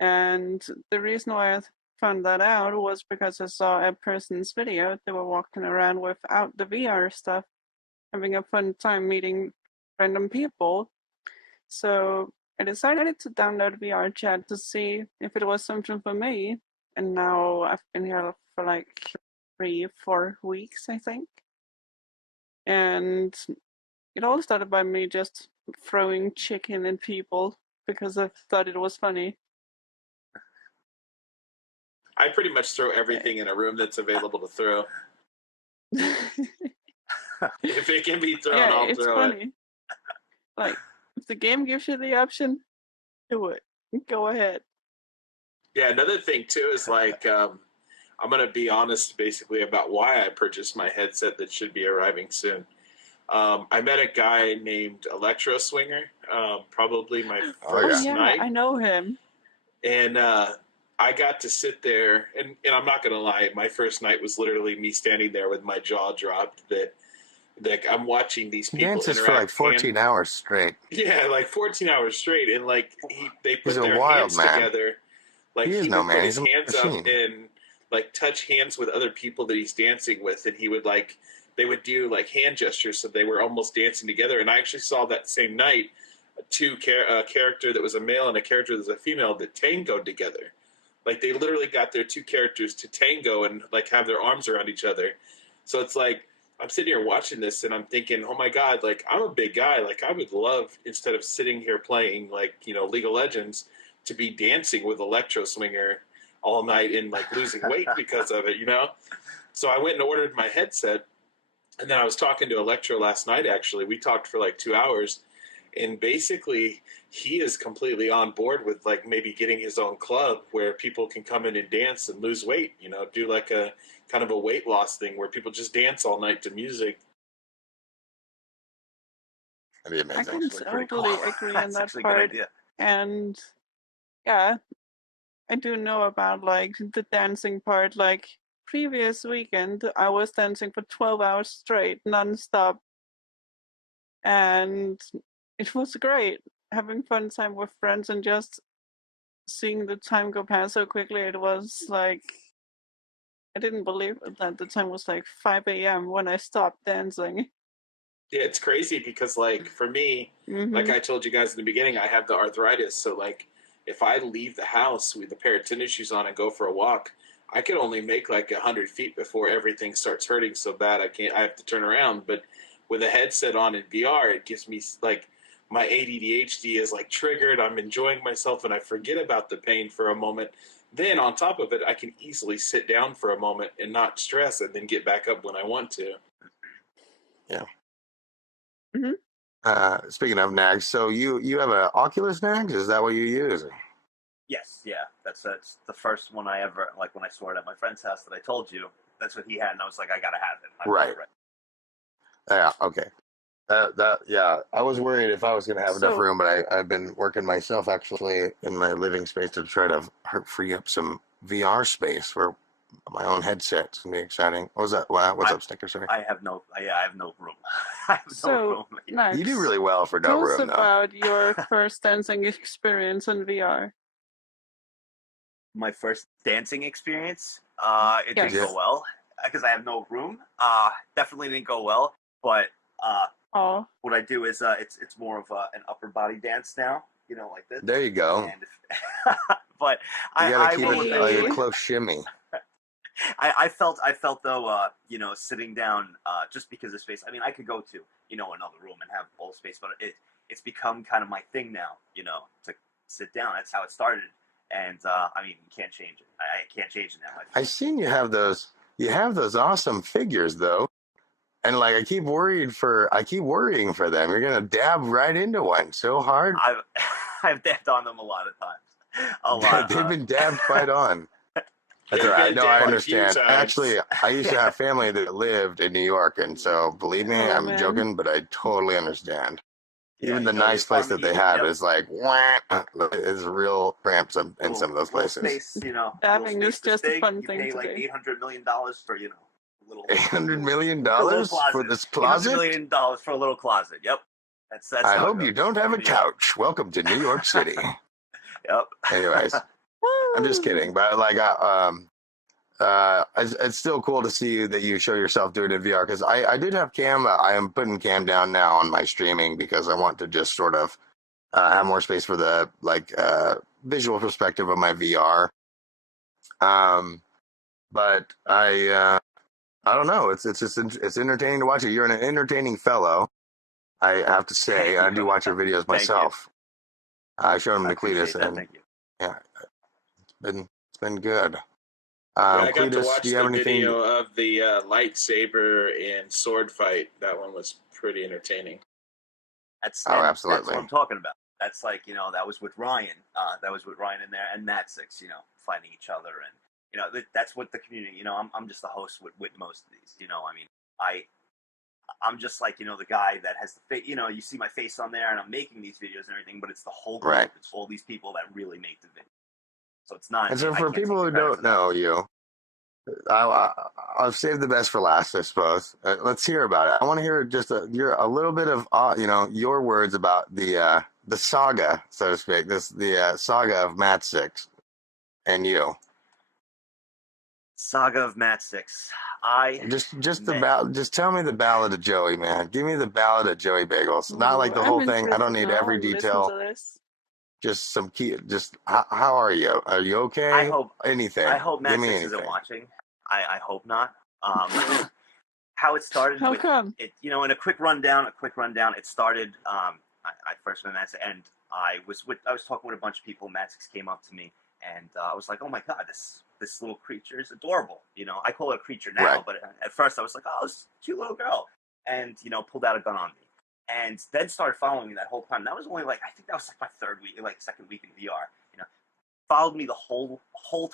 and the reason why I found that out was because I saw a person's video. They were walking around without the VR stuff, having a fun time meeting random people. So I decided to download VR chat to see if it was something for me. And now I've been here for like 3-4 weeks, I think. And it all started by me just throwing chicken at people because I thought it was funny. I pretty much throw everything in a room that's available to throw. If it can be thrown, Yeah, I'll it's throw funny. it. Like, if the game gives you the option, do it. Go ahead. Yeah, another thing too is like I'm going to be honest basically about why I purchased my headset that should be arriving soon. I met a guy named Electro Swinger, probably my first Yeah, night. I know him. And I I got to sit there, and I'm not gonna lie, my first night was literally me standing there with my jaw dropped. That I'm watching these He people dances for like interact. 14 hours straight. Yeah, like 14 hours straight, and like they He's put a their wild hands man. together. Like He is he no would put man. He's his a hands up machine. and like touch hands with other people that he's dancing with, and he would like they would do like hand gestures, so they were almost dancing together. And I actually saw that same night a character that was a male and a character that was a female that tangoed together. Like they literally got their two characters to tango and like have their arms around each other. So it's like I'm sitting here watching this and I'm thinking, oh my god, like I'm a big guy. Like I would love, instead of sitting here playing like League of Legends, to be dancing with Electro Swinger all night and like losing weight because of it. So I went and ordered my headset, and then I was talking to Electro last night. Actually, we talked for like 2 hours, and basically he is completely on board with like maybe getting his own club where people can come in and dance and lose weight, do like a kind of a weight loss thing where people just dance all night to music. That'd be I amazing. can Actually, pretty totally cool. agree on That's that actually a good part. idea. And yeah, I do know about like the dancing part. Like previous weekend, I was dancing for 12 hours straight, nonstop, and it was great. Having fun time with friends and just seeing the time go past so quickly. It was like I didn't believe that the time was like 5 a.m. when I stopped dancing. Yeah, it's crazy because like for me, like Hmm. I told you guys in the beginning, I have the arthritis. So like if I leave the house with a pair of tennis shoes on and go for a walk, I can only make like 100 feet before everything starts hurting so bad I have to turn around. But with a headset on in VR, it gives me like my ADHD is like triggered. I'm enjoying myself and I forget about the pain for a moment. Then on top of it, I can easily sit down for a moment and not stress and then get back up when I want to. Yeah. Hmm. Speaking of nags, so you have an Oculus nags? Is that what you use? Yes, yeah, that's the first one I ever like when I saw it at my friend's house that I told you. That's what he had, and I was like, I gotta have it. I bought Right. it right. Yeah. Okay. Yeah. I was worried if I was going to have enough So room, but I've been working myself actually in my living space to try to free up some VR space for my own headset. It's gonna be exciting. What was that? Wow, what's I up, Snicker? Sorry. I have no yeah, I have no room. I have no so room. You do Max, really well for no tell us room, though. about your first dancing experience in VR. My first dancing experience, it didn't Yeah. go Yes. well because I have no room. Definitely didn't go well. But Oh, what I do is it's more of an upper body dance now. Like this. There you go. And but You got to I keep will it admit like to a it. close shimmy. I felt though, sitting down, just because of space. I mean, I could go to, another room and have full space, but it's become kind of my thing now, to sit down. That's how it started. And, I mean, you can't change it. I can't change it now. I seen you have those. You have those awesome figures, though, and like I keep worrying for them. You're gonna dab right into one so hard. I've, I've dabbed on them a lot of times. A lot. They've been dabbed quite on. That's all They've right. been No, I dabbed a few understand. times. Actually, I used to Yeah. have family that lived in New York, and so believe me, oh I'm man. joking, but I totally understand. Yeah, Even the you're nice place from that they here. had Yep. is like, wah, is real cramped in some of those Little places. space, Dabbing little is space this just a big. fun You thing pay to like do. $800 million for, a little $800 million a little for closet. this $800 closet? million for a little closet. Yep. That's I how it hope goes. you don't have a New York. couch. Welcome to New York City. Yep. Anyways, I'm just kidding, but like, it's still cool to see that you show yourself doing it in VR, because I did have Cam. I am putting Cam down now on my streaming because I want to just sort of have more space for the visual perspective of my VR. But I don't know. It's just it's entertaining to watch it. You're an entertaining fellow, I have to say. I do watch your videos Thank you. myself. I showed them I to Cletus, appreciate that. and Thank you. yeah, it's been good. Yeah, I got to Cletus, watch do you the have anything? video of the lightsaber and sword fight. That one was pretty entertaining. That's Absolutely. That's what I'm talking about. That's like, that was with Ryan. That was with Ryan in there and Matt Six, fighting each other, and that's what the community. I'm just the host with most of these. I mean, I'm just like, the guy that has the face. You see my face on there, and I'm making these videos and everything, but it's the whole group. Right. It's all these people that really make the video. So it's not. And so I for can't take people the who credit don't for that. know you, I've saved the best for last, I suppose. Let's hear about it. I want to hear just a little bit of your words about the saga, so to speak. The saga of Matchsticks and you. Saga of Matchsticks. I met. Just tell me the ballad of Joey, man. Give me the ballad of Joey Bagels. Not Ooh, like the I'm whole thing. I don't interested need now. every Listen detail. to this. Just some key. Just how are you? Are you okay? I hope anything. Give me Matchsticks anything. isn't watching. I hope not. How it started How with come? it, in a quick rundown. It started. I first met Matchsticks, and I was talking with a bunch of people. Matchsticks came up to me, and I was like, "Oh my god, this little creature is adorable." I call it a creature now, Right. but at first I was like, "Oh, this cute little girl," and pulled out a gun on me, and then started following me that whole time. That was only I think that was my second week in VR. Followed me the whole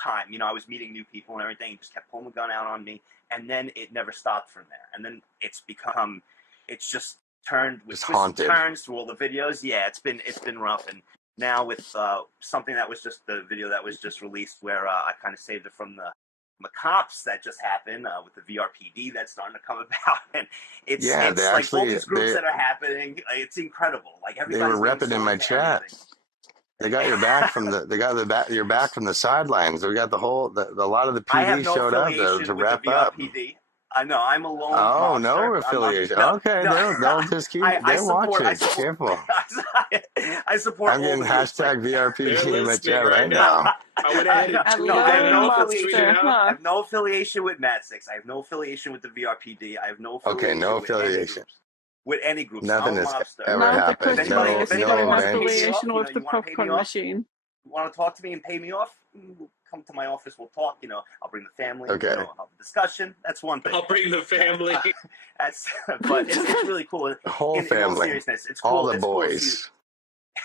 time. I was meeting new people and everything. He just kept pulling the gun out on me, and then it never stopped from there. And then it's just turned with Just twists and haunted. turns through all the videos. Yeah, it's been rough. And now with something that was just the video that was just released, where I kind of saved it from the cops that just happened with the VRPD that's starting to come about, and it's Yeah, it's they like all actually these groups that are happening. It's incredible. Like they everybody's were getting repping in so my into chat. everything. They got your back from your back from the sidelines. We got a lot of the I have PD no showed up to affiliation with the wrap up. VRPD. I know I'm a lone Oh, mobster. no I'm not, affiliation. no, Okay, no. they'll just keep. I They're support. watching. Careful. I support I'm all getting the groups. hashtag They're VRPG in my listening chat right right now. now. I went ahead and I tweeted no, I have it no out. affiliation. Tweeted it out. I Huh? have no affiliation with Matchsticks. I have no affiliation with the VRPD. I have no Okay, affiliation no with any affiliation. groups. With any groups. Nothing I'm a has mobster. ever Now the happened. If question anybody, No, if is, do anybody you no have wants to pay me events. off, affiliation with the you want to pay me popcorn off. machine? You want to talk to me and pay me off? Come to my office. We'll talk. I'll bring the family. Okay. I'll have a discussion. That's one thing. I'll bring the family. But it's really cool. The whole In all family, seriousness, it's cool. all the it's cool to see, boys.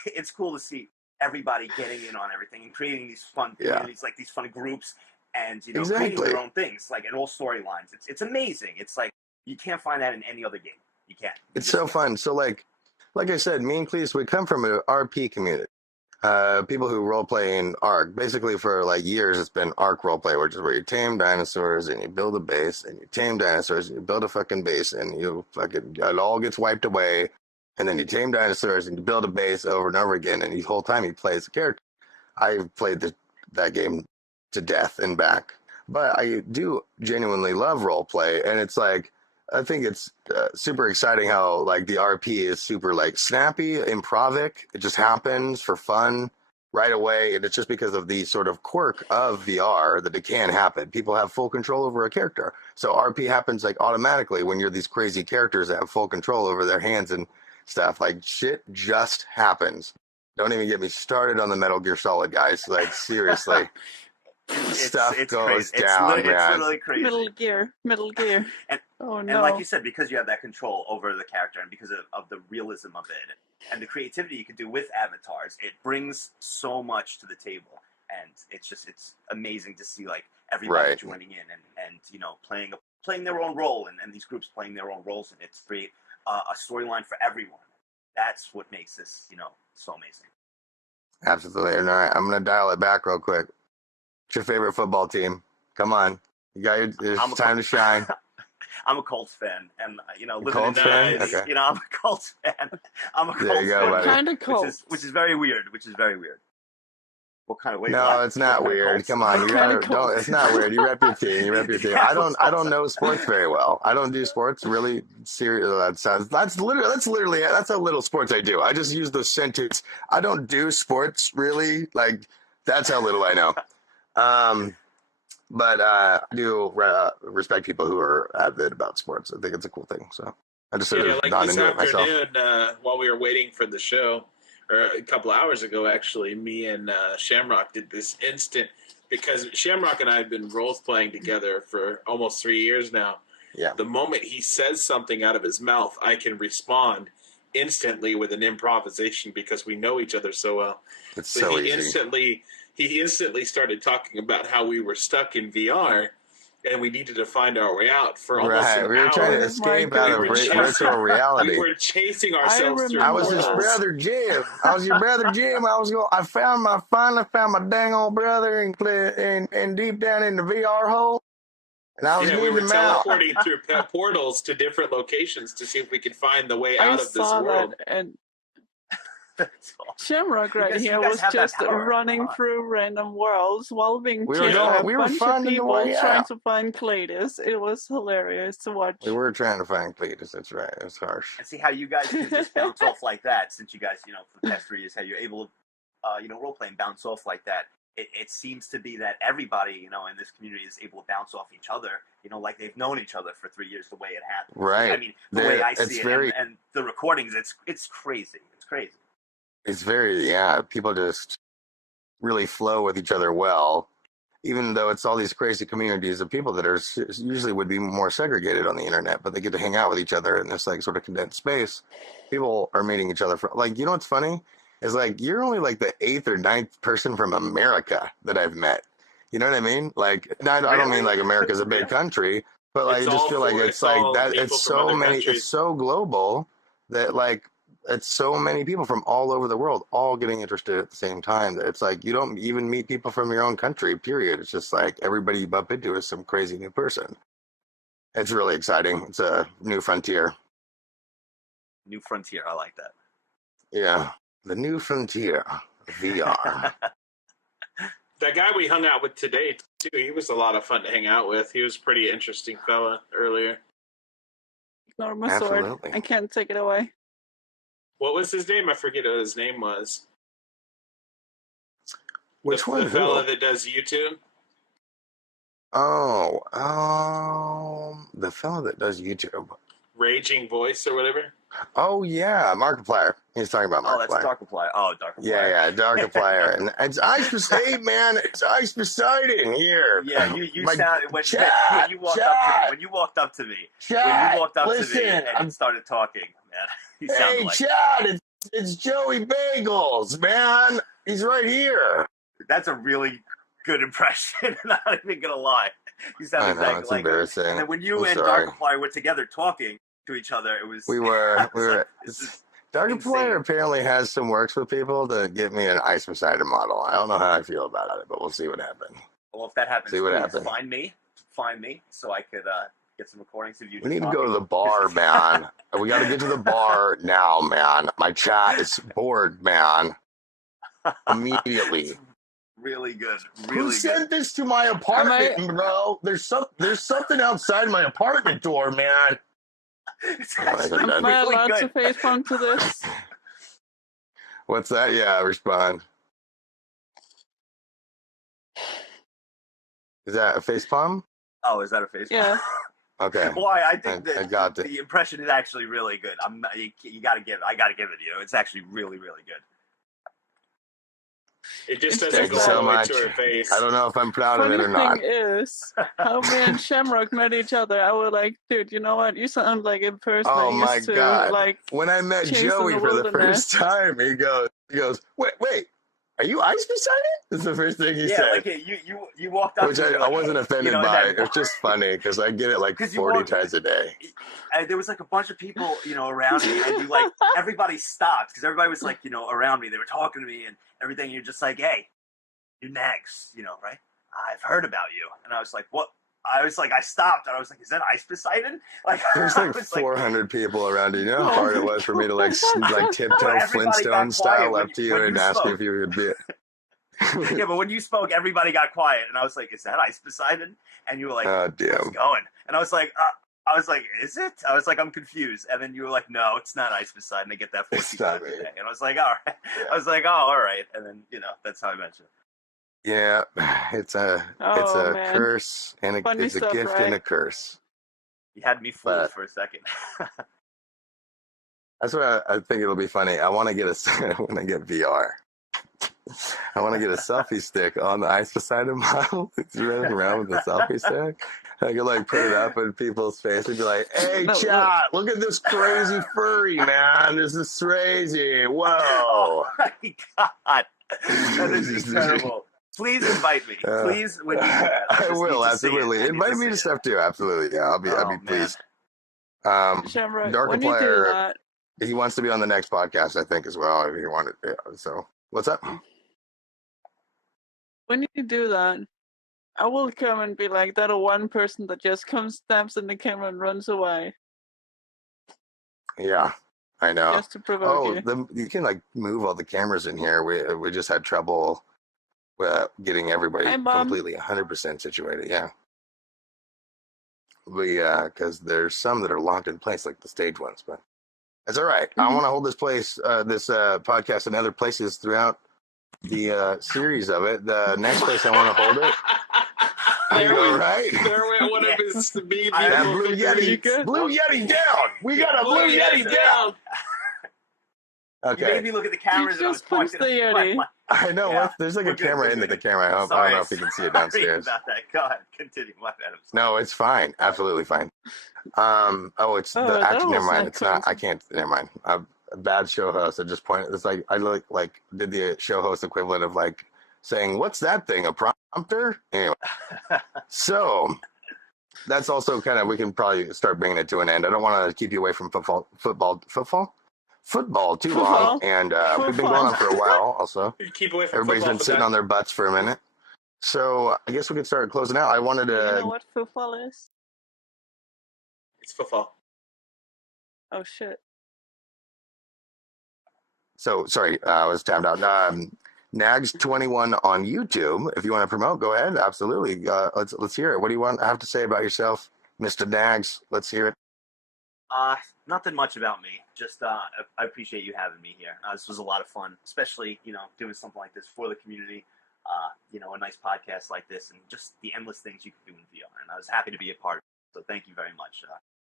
it's cool to see everybody getting in on everything and creating these fun Yeah. communities, like these fun groups, and creating Exactly. their own things, like in all storylines. It's amazing. It's like you can't find that in any other game. You can't. It's so fun. So like I said, me and Cleese, we come from an RP community. People who role play in ARK. Basically, for like years, it's been ARK roleplay, which is where you tame dinosaurs and you build a base, and you tame dinosaurs and you build a fucking base, and it all gets wiped away, and then you tame dinosaurs and you build a base over and over again, and the whole time you play as a character. I've played that game to death and back, but I do genuinely love roleplay, and it's like I think it's super exciting how like the RP is super like snappy, improvic. It just happens for fun right away, and it's just because of the sort of quirk of VR that it can happen. People have full control over a character, so RP happens like automatically when you're these crazy characters that have full control over their hands and stuff. Like shit just happens. Don't even get me started on the Metal Gear Solid guys. Like seriously. Stuff goes crazy. down, It's man. literally crazy. Metal Gear. And- Oh And no! like you said, because you have that control over the character and because of the realism of it and the creativity you can do with avatars, it brings so much to the table. And it's amazing to see like everybody Right. joining in and playing their own role and these groups playing their own roles, and it's create a storyline for everyone. That's what makes this so amazing. Absolutely. All right, I'm gonna dial it back real quick. What's your favorite football team? Come on, it's time to shine. I'm a Colts fan, and living Colts in fan? Dallas, Okay. I'm a Colts fan. I'm a There Colts you go, fan, buddy. Kind of cold. which is very weird. What kind of way? No, it's not weird. Come on, it's not weird. You rep your team. You rep your team. Yeah, I don't know sports very well. I don't do sports really serious. That's a little sports I do. I just use the sentence. I don't do sports really. Like that's how little I know. But I do respect people who are avid about sports. I think it's a cool thing. So I just sort Yeah, of like gone this into it myself. afternoon, while we were waiting for the show, or a couple hours ago, actually, me and Shamrock did this instant, because Shamrock and I have been role playing together for almost 3 years now. Yeah. The moment he says something out of his mouth, I can respond instantly with an improvisation because we know each other so well. It's So so easy. he instantly started talking about how we were stuck in VR and we needed to find our way out for almost Right. an We were hour. trying to Oh my escape out of goodness. virtual reality. We were chasing ourselves through I was his portals. brother Jim. I was your brother Jim. I finally found my dang old brother and deep down in the VR hole. And I was Yeah, we getting were him out. teleporting through portals to different locations to see if we could find the way I out of this saw world. that, and That's all. Shamrock right guys- you here guys was have that just power. running Come on. through random worlds while being We were chased going- by a we were bunch of finding the people way trying out. to find Cletus. It was hilarious to watch. We were trying to find Cletus. That's right. It was harsh. And see how you guys can just bounce off like that, since you guys, for the past 3 years, how you're able to, role play and bounce off like that. It seems to be that everybody, in this community is able to bounce off each other, like they've known each other for 3 years, the way it happens. Right. I mean, the way I It's see it, very- and the recordings, it's crazy. It's crazy. It's very, people just really flow with each other well, even though it's all these crazy communities of people that are usually would be more segregated on the internet, but they get to hang out with each other in this sort of condensed space. People are meeting each other what's funny is you're only the 8th or 9th person from America that I've met. You know what I mean? I don't mean America's a big country, but I It's just all feel like for- it's it's all that people it's from so other many, countries. it's so global that it's so many people from all over the world all getting interested at the same time that it's you don't even meet people from your own country, period. It's just everybody you bump into is some crazy new person. It's really exciting. It's a new frontier. New frontier. I like that. Yeah. The new frontier. VR. That guy we hung out with today, too, he was a lot of fun to hang out with. He was a pretty interesting fella earlier. Ignore my sword. Absolutely. I can't take it away. What was his name? I forget what his name was. Which the, one? The fella Who? that does YouTube? The fella that does YouTube. Raging Voice or whatever? Oh yeah, Markiplier. He's talking about Oh, that's Markiplier. Darkiplier. Oh, Darkiplier. Yeah, Darkiplier. And it's Ice Poseidon, man. It's Ice Poseidon here. Yeah, you My sound when chat, you walked up to me. When you walked up to me. Chat, When you walked up listen, to me and started talking, man, you sounded hey, like Chad, it's Joey Bagels, man. He's right here. that's a really good impression. Not even gonna lie, you sound I know, exactly it's like him. embarrassing. And then when you I'm and sorry. Darkiplier were together talking to each other, it was We were. this is Darkiplier insane. apparently has some works with people to get me an Ice Poseidon model. I don't know how I feel about it, but we'll see what happens. Well, if that happens, See what please happens. find me, so I could get some recordings of you. We need to talking. go to the bar, man. We got to get to the bar now, man. My chat is bored, man. Immediately. Really good. Who Really good. sent this to my apartment, bro? There's something outside my apartment door, man. It's Oh my actually goodness. Am I really allowed good. to facepalm to this? What's that? Yeah, respond. Is that a facepalm? Oh, is that a face? Yeah. Okay. Why? I think I that got it. the impression is actually really good. You gotta give it. I gotta give it. It's actually really, really good. It just Thank doesn't you go so all the way much. to her face. I don't know if I'm proud of Funny it or not. thing is, how me and Shamrock met each other, I was like, dude, you know what? You sound like a person Oh I my used to God. like. When I met Chased in Joey the for the wilderness. first time, he goes, wait, are you Ice Poseidon? That's the first thing he Yeah, said. like you walked up. Which to me, I like, wasn't offended in by. that It was just funny because I get it like 'Cause you 40 walked- times a day. And there was like a bunch of people, around me, and everybody stopped because everybody was like, around me. They were talking to me and everything. You're just like, hey, you're next, right? I've heard about you, and I was like, what? I was like, I stopped, and I was like, is that Ice Poseidon? Like, There's I like was 400 people around you. You know how Oh hard it my was for me to like Well, tiptoe everybody got Flintstone style quiet when up to you- you when and you ask you spoke. if you would be. yeah, but when you spoke, everybody got quiet, and I was like, is that Ice Poseidon? And you were like, Oh how's damn! it going? And I was like, is it? I was like, I'm confused. And then you were like, no, it's not Ice Poseidon. I get that 14 Stop times a it. day. And I was like, all right. Yeah. I was like, oh, all right. And then, that's how I met you. Yeah, it's a Oh, man. curse and Funny it's a stuff, gift right? and a curse. You had me fooled But- for a second. That's why I think it'll be funny. I want to get when I get VR. I want to get a selfie stick on the Ice Poseidon model. It's running around with a selfie stick. I could like put it up in people's face and be like, "Hey, No, chat, look at this crazy furry man. This is crazy. Whoa!" Oh my God. That is incredible. Please invite me. Please, when you do that, I just will need to see it. absolutely I need invite me see to it. stuff too. Absolutely, yeah. I'll be Oh, man. pleased. Shamrock, when you do Darkiplier, that, he wants to be on the next podcast, I think, as well. If he wanted, yeah, so what's up? when you do that, I will come and be like that one person that just comes, snaps in the camera, and runs away Yeah, I know. just to provoke you. You can like move all the cameras in here. We just had trouble getting everybody Hi, Mom. completely 100% situated. Yeah, because there's some that are locked in place, like the stage ones, but that's all right. I Mhm. want to hold this podcast in other places throughout the series of it. The next place I want to hold it. There You go, went- right? There went one of his That beautiful Blue figurines. Yeti, Blue Yeti down. We got a Blue Yeti down. You made Okay, me look at the cameras and I was just punched pointing. the Yeti. I know. Yeah, There's like we're a good, camera we're in the good. camera. I don't know if you can see it Sorry downstairs. about that. Go ahead. Continue. My bad. I'm sorry. No, it's fine. Absolutely fine. It's Oh, the that actually. Never was mind. not It's not. I crazy. can't. Never mind. I'm a bad show host. I just pointed. It's like I did the show host equivalent of like saying, "What's that thing? A prompter?" Anyway, so that's also kind of we can probably start bringing it to an end. I don't want to keep you away from football too long, Football. and we've been going on for a while. Also, You keep away from everybody's football been for sitting that. on their butts for a minute. So I guess we could start closing out. I wanted Do you know to. what football is? It's football. Oh shit. So sorry, I was tabbed out. Nags21 on YouTube. If you want to promote, go ahead. Absolutely. Let's hear it. What do you have to say about yourself, Mr. Nags? Let's hear it. Nothing much about me. Just I appreciate you having me here. This was a lot of fun, especially doing something like this for the community. A nice podcast like this, and just the endless things you can do in VR. And I was happy to be a part of it. So thank you very much.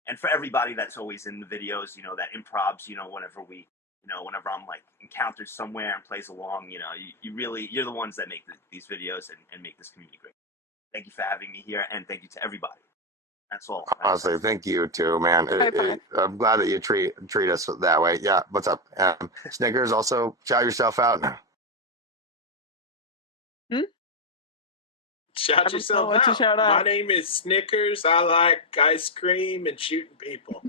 And for everybody that's always in the videos, that improves, whenever I'm like encountered somewhere and plays along, you're the ones that make these videos and make this community great. Thank you for having me here, and thank you to everybody. That's all. Honestly, thank you too, man. High five. I'm glad that you treat us that way. Yeah. What's up, Snickers? Also, shout yourself out. Shout don't know yourself what to out. shout My out. name is Snickers. I like ice cream and shooting people.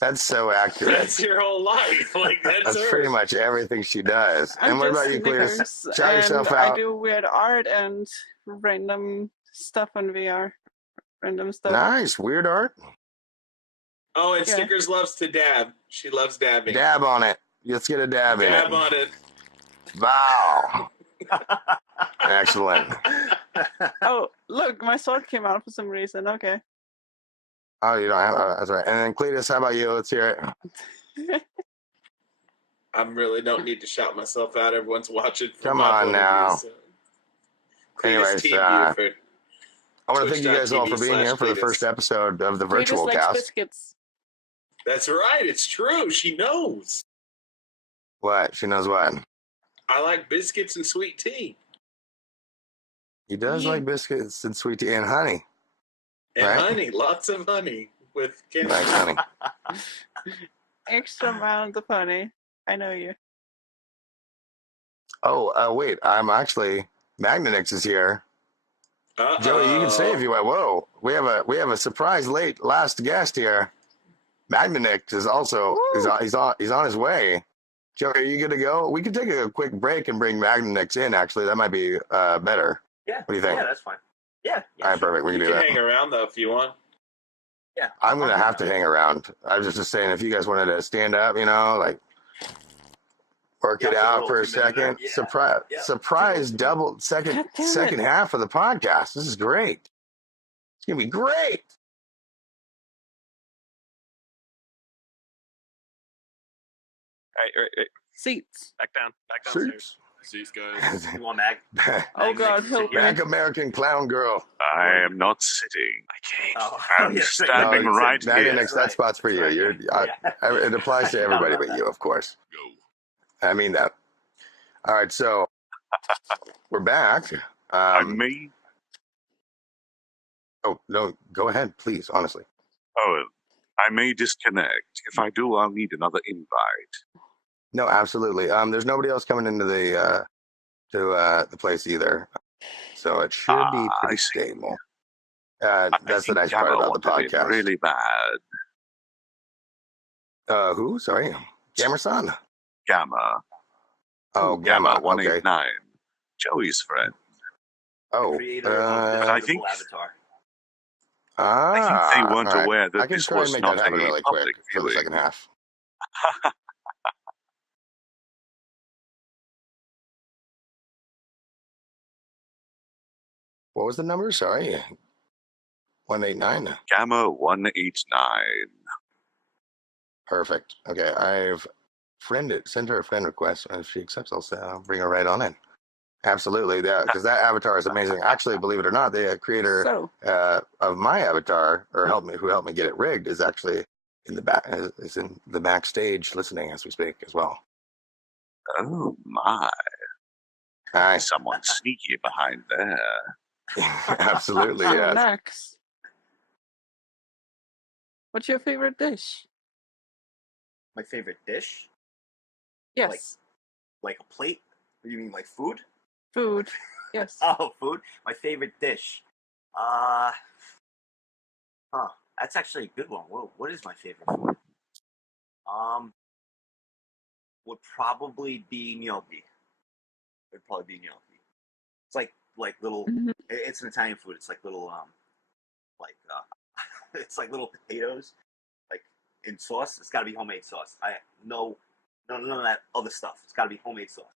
That's so accurate. That's your whole life. Like that's That's pretty hers. much everything she does. I'm And what just about you, Cletus? Snickers, Shout yourself and out. I do weird art and random stuff on VR. Random stuff. Nice, weird art. Oh, and Yeah. Snickers loves to dab. She loves dabbing. Dab on it. Let's get a dab in Dab it. on it. Wow. Excellent. Oh, look, my sword came out for some reason. Okay. Oh, you don't have that's right. And then Cletus, how about you? Let's hear it. I really don't need to shout myself out. Everyone's watching. From Come my on point of now. view, so. Cletus Anyways, Team Buford. I want to thank you guys all for being here for the Twitch.tv/Cletus. first episode of the Cletus virtual likes cast. biscuits. That's right. It's true. She knows. What? She knows what? I like biscuits and sweet tea. He does Yeah. like biscuits and sweet tea and honey. And Right. honey. Lots of honey with He Kendall. likes honey. Extra amount of honey. I know you. Oh, wait. I'm actually Magnanix is here. Joey, you can stay if you want. Whoa, we have a surprise last guest here. Magnanix is also he's on his way. Joey, are you good to go? We could take a quick break and bring Magnanix in. Actually, that might be better. Yeah. What do you think? Yeah, that's fine. Yeah. All right, perfect. We You can do can that. hang around though if you want. Yeah. I'm gonna I'll have to hang hang around. I was just saying, if you guys wanted to stand up, like work it Yeah, out roll for a 2 minutes. second. Yeah. Yeah. Surprise double second God damn it. second half of the podcast. This is great. It's gonna be great. Right. Seats. Back down. Suits. Seats, guys. You want Mag? Oh God, help me. Back American clown girl. I am not sitting. I can't. Oh, I'm yes, standing No, right Magnanix, here. that Right. spot's for you. Right. You're, Yeah. it applies to everybody but you, of course. Go. I mean that. All right, so we're back. I may. Oh no, go ahead, please. Honestly, I may disconnect. If I do, I'll need another invite. No, absolutely. There's nobody else coming into the place either, so it should be I pretty see. stable. I That's the think nice part Gamma about the wanted it podcast. really bad. Who? Sorry, Gamerson. Gamma. Oh, Gamma. Okay. 189. Joey's friend. The Oh, creator of this I beautiful think- avatar. I think they weren't all right. aware that I can this try and was make not that happen a really public quick for the viewing. second half. What was the number? Sorry, 189. Gamma 189. Perfect. Okay, I've sent her a friend request, and if she accepts, I'll bring her right on in. Absolutely, yeah, because that avatar is amazing. Actually, believe it or not, the creator So, of my avatar, or who helped me get it rigged, is actually in the back, is in the backstage listening as we speak as well. Oh my. Hi. Someone sneaky behind there. Absolutely, so yes. next, what's your favorite dish? My favorite dish? Yes, Like a plate? What do you mean, like food? food. Yes. Oh, food. My favorite dish. That's actually a good one. Whoa, what is my favorite food? Would probably be gnocchi. Would probably be gnocchi. It's like little. Mhm. It's an Italian food. It's like little like it's like little potatoes, like in sauce. It's got to be homemade sauce. None of that other stuff. It's got to be homemade sauce.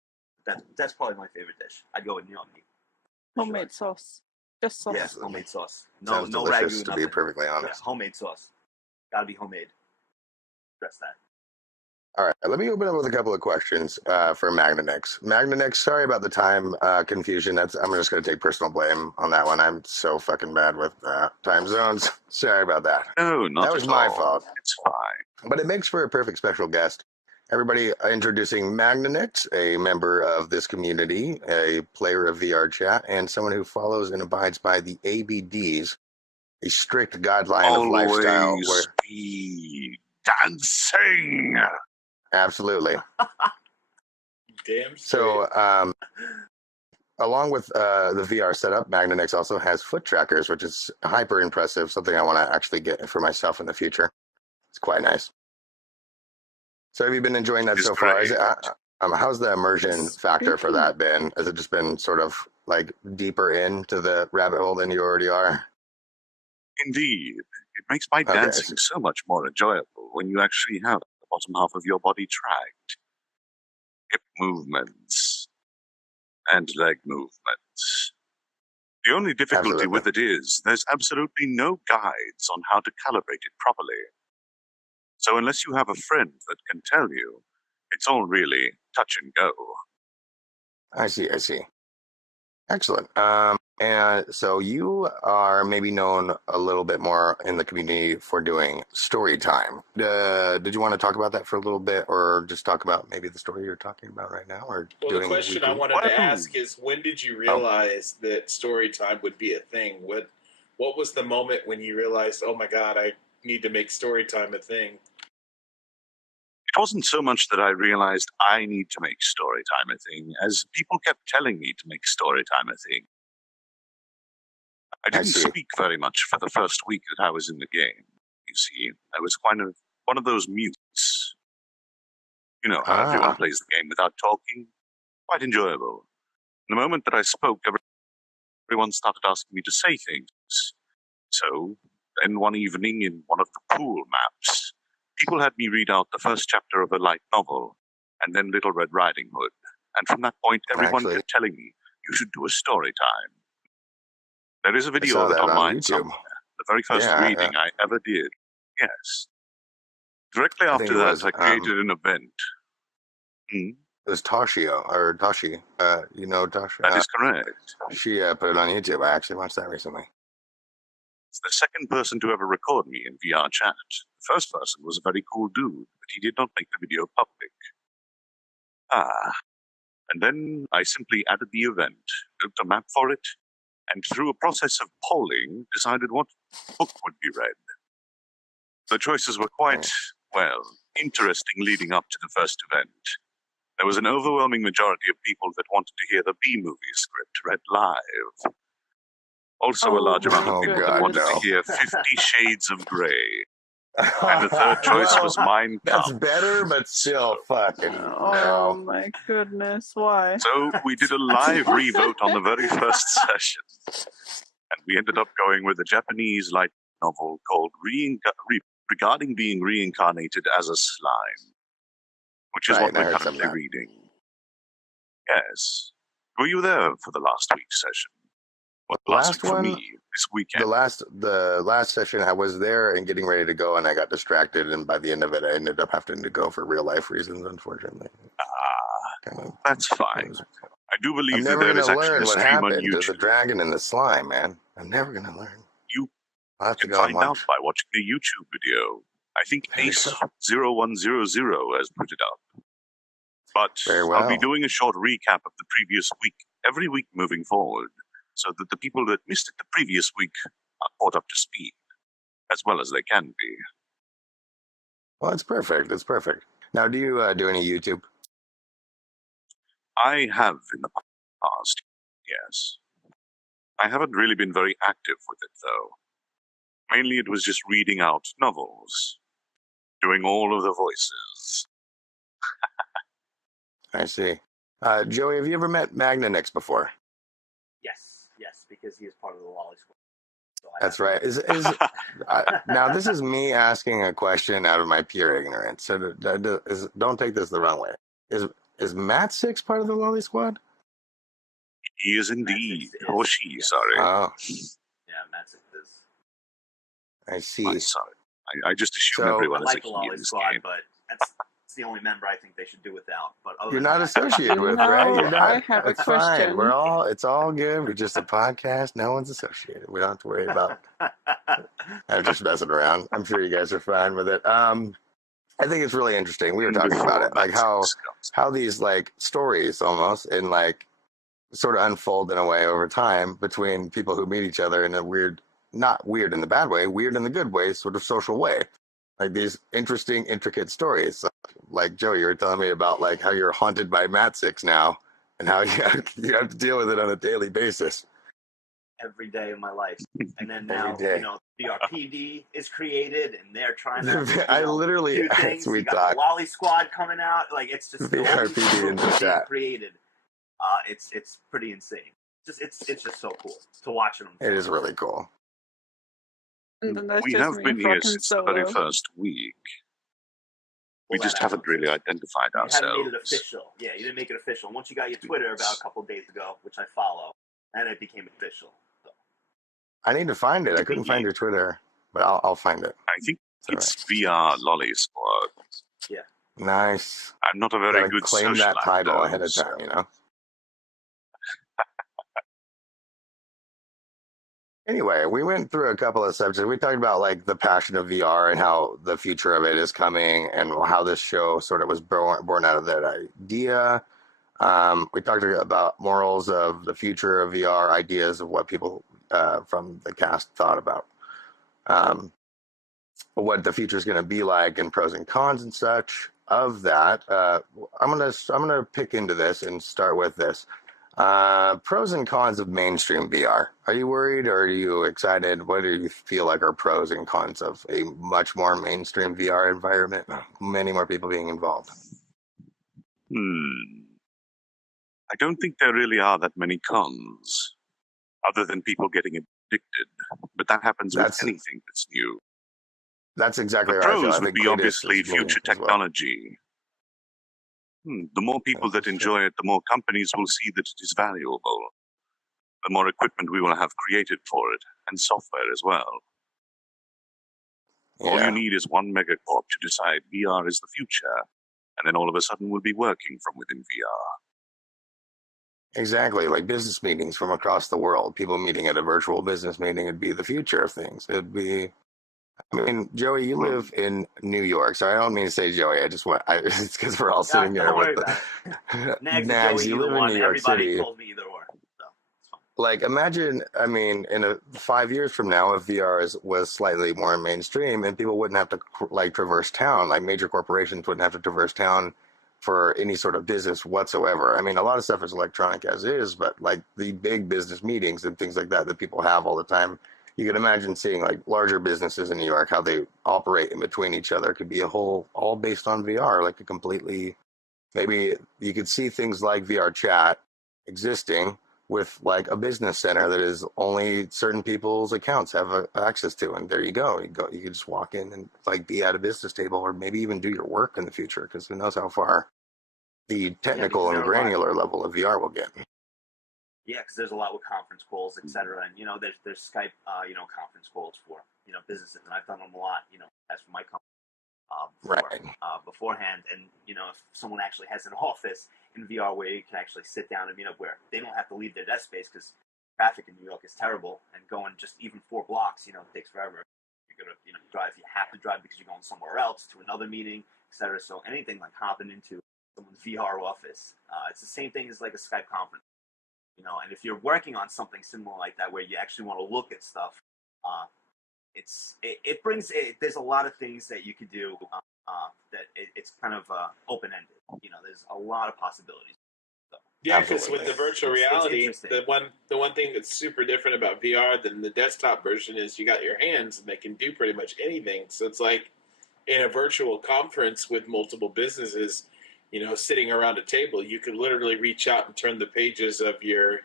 That's probably my favorite dish. I'd go with gnocchi. for Homemade sauce. Just sauce. Yes, homemade sauce. No, Sounds no delicious, ragu, to nothing. be perfectly Yeah, honest. homemade sauce. Gotta be homemade. Stress that. All right, let me open up with a couple of questions for Magnanix. Magnanix, sorry about the time confusion. I'm just going to take personal blame on that one. I'm so fucking bad with time zones. Sorry about that. No, not That was at my all. fault. It's fine. But it makes for a perfect special guest. Everybody, introducing Magnanix, a member of this community, a player of VR chat, and someone who follows and abides by the ABDs, a strict guideline of lifestyle. Always be dancing. Absolutely. Damn straight. So, along with the VR setup, Magnanix also has foot trackers, which is hyper impressive. Something I want to actually get for myself in the future. It's quite nice. So, have you been enjoying that It's so far? great. How's the immersion It's factor for pretty that been? Has it just been sort of like deeper into the rabbit hole than you already are? Indeed. It makes my Okay, dancing so much more enjoyable when you actually have the bottom half of your body tracked. Hip movements and leg movements. The only difficulty with it is there's absolutely no guides on how to calibrate it properly. So unless you have a friend that can tell you, it's all really touch and go. I see. Excellent. And so you are maybe known a little bit more in the community for doing story time. Did you want to talk about that for a little bit, or just talk about maybe the story you're talking about right now? Or Well, doing the question I weekly? wanted to Well- ask is, when did you realize that story time would be a thing? What was the moment when you realized, oh my god, I need to make story time a thing? It wasn't so much that I realized I need to make story time a thing, as people kept telling me to make story time a thing. I didn't see. speak very much for the first week that I was in the game. You see, I was kind of one of those mutes. You know how everyone plays the game without talking? Quite enjoyable. The moment that I spoke, everyone started asking me to say things. So, then one evening in one of the pool maps, people had me read out the first chapter of a light novel, and then Little Red Riding Hood. And from that point, everyone kept telling me, you should do a story time. There is a video saw of it that on online YouTube. somewhere. The very first Yeah, reading I ever did. Yes. Directly I think after it that, was, I created an event. It was Toshio, or Toshi. You know Toshi? That is correct. She put it on YouTube. I actually watched that recently. It's the second person to ever record me in VR chat. The first person was a very cool dude, but he did not make the video public. And then I simply added the event, built a map for it, and through a process of polling, decided what book would be read. The choices were quite, well, interesting leading up to the first event. There was an overwhelming majority of people that wanted to hear the B-movie script read live. Also, a large amount of Oh, people that God, wanted no. to hear 50 Shades of Grey. And the third choice was Mein That's Kampf. better, but still fucking Oh no. my goodness, why? So we did a live revote on the very first session. And we ended up going with a Japanese light novel called Regarding Being Reincarnated as a Slime, which is Right, what I we're heard some of currently that. reading. Yes. Were you there for the last week's session? Well, last Last week for one? me, this weekend. The last session I was there and getting ready to go, and I got distracted, and by the end of it, I ended up having to go for real life reasons, unfortunately. Kind of, That's it fine. was- I do I'm believe that never there is gonna actually learn a what stream on happened to the YouTube. dragon and the slime, man. I'm never gonna learn. You I'll have to can go and find out watch. by watching the YouTube video. I think Very Ace0100 has put it up. But Very I'll be well. doing a short recap of the previous week every week moving forward, so that the people that missed it the previous week are caught up to speed, as well as they can be. Well, it's perfect. It's perfect. Now, do you do any YouTube? I have in the past, yes. I haven't really been very active with it, though. Mainly it was just reading out novels, doing all of the voices. I see. Joey, have you ever met Magnanix before? Yes, because he is part of the Lolly Squad. So That's right. Now this is me asking a question out of my pure ignorance. So don't take this the wrong way. Is Matt Six part of the Lolly Squad? He is indeed. Matt Six Or is, she, yes. sorry. Oh, Yeah, Matt Six is. I see. I'm sorry. I just assume So- everyone I is a like the he Lolly in this Squad, game. but that's the only member I think they should do without. But other You're than not that, associated with, No, right? You're not. I have a It's fine. question. It's all good. We're just a podcast. No one's associated. We don't have to worry about. I'm just messing around. I'm sure you guys are fine with it. I think it's really interesting. We were talking about it, like how these like stories almost and like sort of unfold in a way over time between people who meet each other in a weird, not weird in the bad way, weird in the good way, sort of social way. Like these interesting, intricate stories. Like Joe, you were telling me about like how you're haunted by Matt Six now and how you have to deal with it on a daily basis. every day of my life. And then Every now, day. the RPD is created, and they're trying to I literally, do as things. we You got talk, the Lolly Squad coming out. Like it's just The all these RPD in groups the being chat. created. It's pretty insane. It's just so cool to watch them. it is really cool. And then that's We just have me been here fucking since the very solo. first week. We Pull just that haven't out. really identified You haven't made it ourselves. official. Yeah, you didn't make it official. Once you got your Twitter about a couple of days ago, which I follow, and it became official. So. I need to find it. I couldn't find your Twitter, but I'll find it. I think It's it's VR Lolly Squad. Nice. I'm not a very Gotta good claim that socialite, title though, ahead of so- time, you know. Anyway, we went through a couple of subjects. We talked about like the passion of VR and how the future of it is coming, and how this show sort of was born out of that idea. We talked about morals of the future of VR, ideas of what people from the cast thought about what the future is going to be like, and pros and cons and such of that. I'm gonna pick into this and start with this. Pros and cons of mainstream VR. Are you worried or are you excited? What do you feel like are pros and cons of a much more mainstream VR environment? Many more people being involved. I don't think there really are that many cons, other than people getting addicted. But that happens with anything that's new. That's exactly The right. pros would be obviously future technology. The more people that enjoy it, the more companies will see that it is valuable. The more equipment we will have created for it, and software as well. All you need is one megacorp to decide VR is the future, and then all of a sudden we'll be working from within VR. Exactly, like business meetings from across the world. People meeting at a virtual business meeting would be the future of things. It'd be, I mean, Joey, you live in New York, so I don't mean to say Joey. I just want, it's because we're all sitting here with Nags, you live in New York City. Told me either or. So it's fine. Like, imagine, I mean, in 5 years from now, if VR was slightly more mainstream and people wouldn't have to like traverse town, like major corporations wouldn't have to traverse town for any sort of business whatsoever. I mean, a lot of stuff is electronic as is, but like the big business meetings and things like that that people have all the time, you can imagine seeing like larger businesses in New York, how they operate in between each other could be a whole, all based on VR, like a completely, maybe you could see things like VR chat existing with like a business center that is only certain people's accounts have access to, and there you go. You can just walk in and like be at a business table, or maybe even do your work in the future, because who knows how far the technical and granular level of VR will get. Yeah, because there's a lot with conference calls, et cetera, and there's Skype, conference calls for businesses, and I've done them a lot, as for my company, beforehand, and if someone actually has an office in VR where you can actually sit down and meet up, where they don't have to leave their desk space because traffic in New York is terrible, and going just even 4 blocks, takes forever. You're gonna drive. You have to drive because you're going somewhere else to another meeting, et cetera. So anything like hopping into someone's VR office, it's the same thing as like a Skype conference. And if you're working on something similar like that, where you actually want to look at stuff, it brings there's a lot of things that you could do that it's kind of open-ended. There's a lot of possibilities. So, yeah, because with the virtual reality, the one thing that's super different about VR than the desktop version is you got your hands and they can do pretty much anything. So it's like in a virtual conference with multiple businesses, sitting around a table, you could literally reach out and turn the pages of your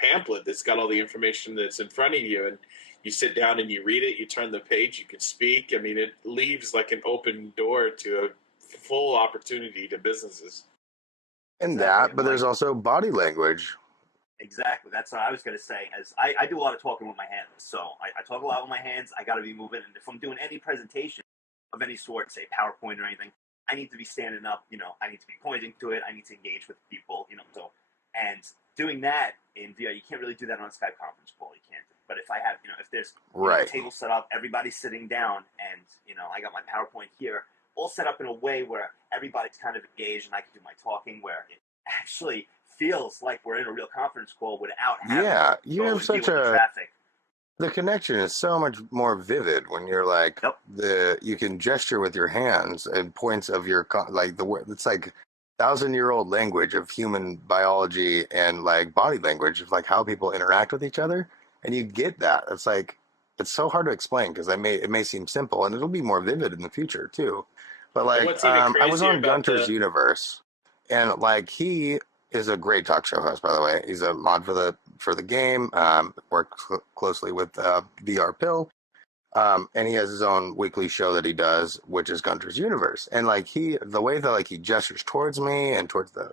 pamphlet that's got all the information that's in front of you, and you sit down and you read it, you turn the page, you can speak. I mean, it leaves like an open door to a full opportunity to businesses. And that, but there's also body language. Exactly. That's what I was going to say. As I do a lot of talking with my hands, so I talk a lot with my hands. I got to be moving, and if I'm doing any presentation of any sort, say PowerPoint or anything, I need to be standing up. I need to be pointing to it. I need to engage with people. So, and doing that in VR, you can't really do that on a Skype conference call. You can't. But if I have, if there's a table set up, everybody's sitting down, and I got my PowerPoint here, all set up in a way where everybody's kind of engaged, and I can do my talking, where it actually feels like we're in a real conference call without having you have such a traffic. The connection is so much more vivid when you're like you can gesture with your hands and points of your it's like 1,000-year-old language of human biology and like body language of like how people interact with each other, and you get that. It's like it's so hard to explain because it may seem simple, and it'll be more vivid in the future too. But like I was on Gunter's Universe, and like he is a great talk show host, by the way. He's a mod for the game. Worked closely with VR Pill, and he has his own weekly show that he does, which is Gunter's Universe. And like the way that like he gestures towards me and towards the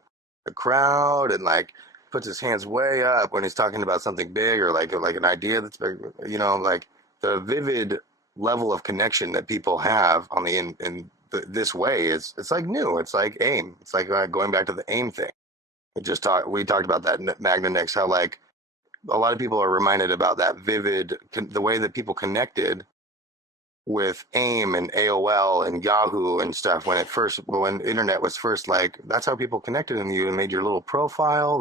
crowd, and like puts his hands way up when he's talking about something big or like an idea that's big, like the vivid level of connection that people have on this way it's like new. It's like AIM. It's like going back to the AIM thing. We talked about that MagnaNix, how like a lot of people are reminded about that vivid, the way that people connected with AIM and AOL and Yahoo and stuff when internet was first, like that's how people connected with you and made your little profile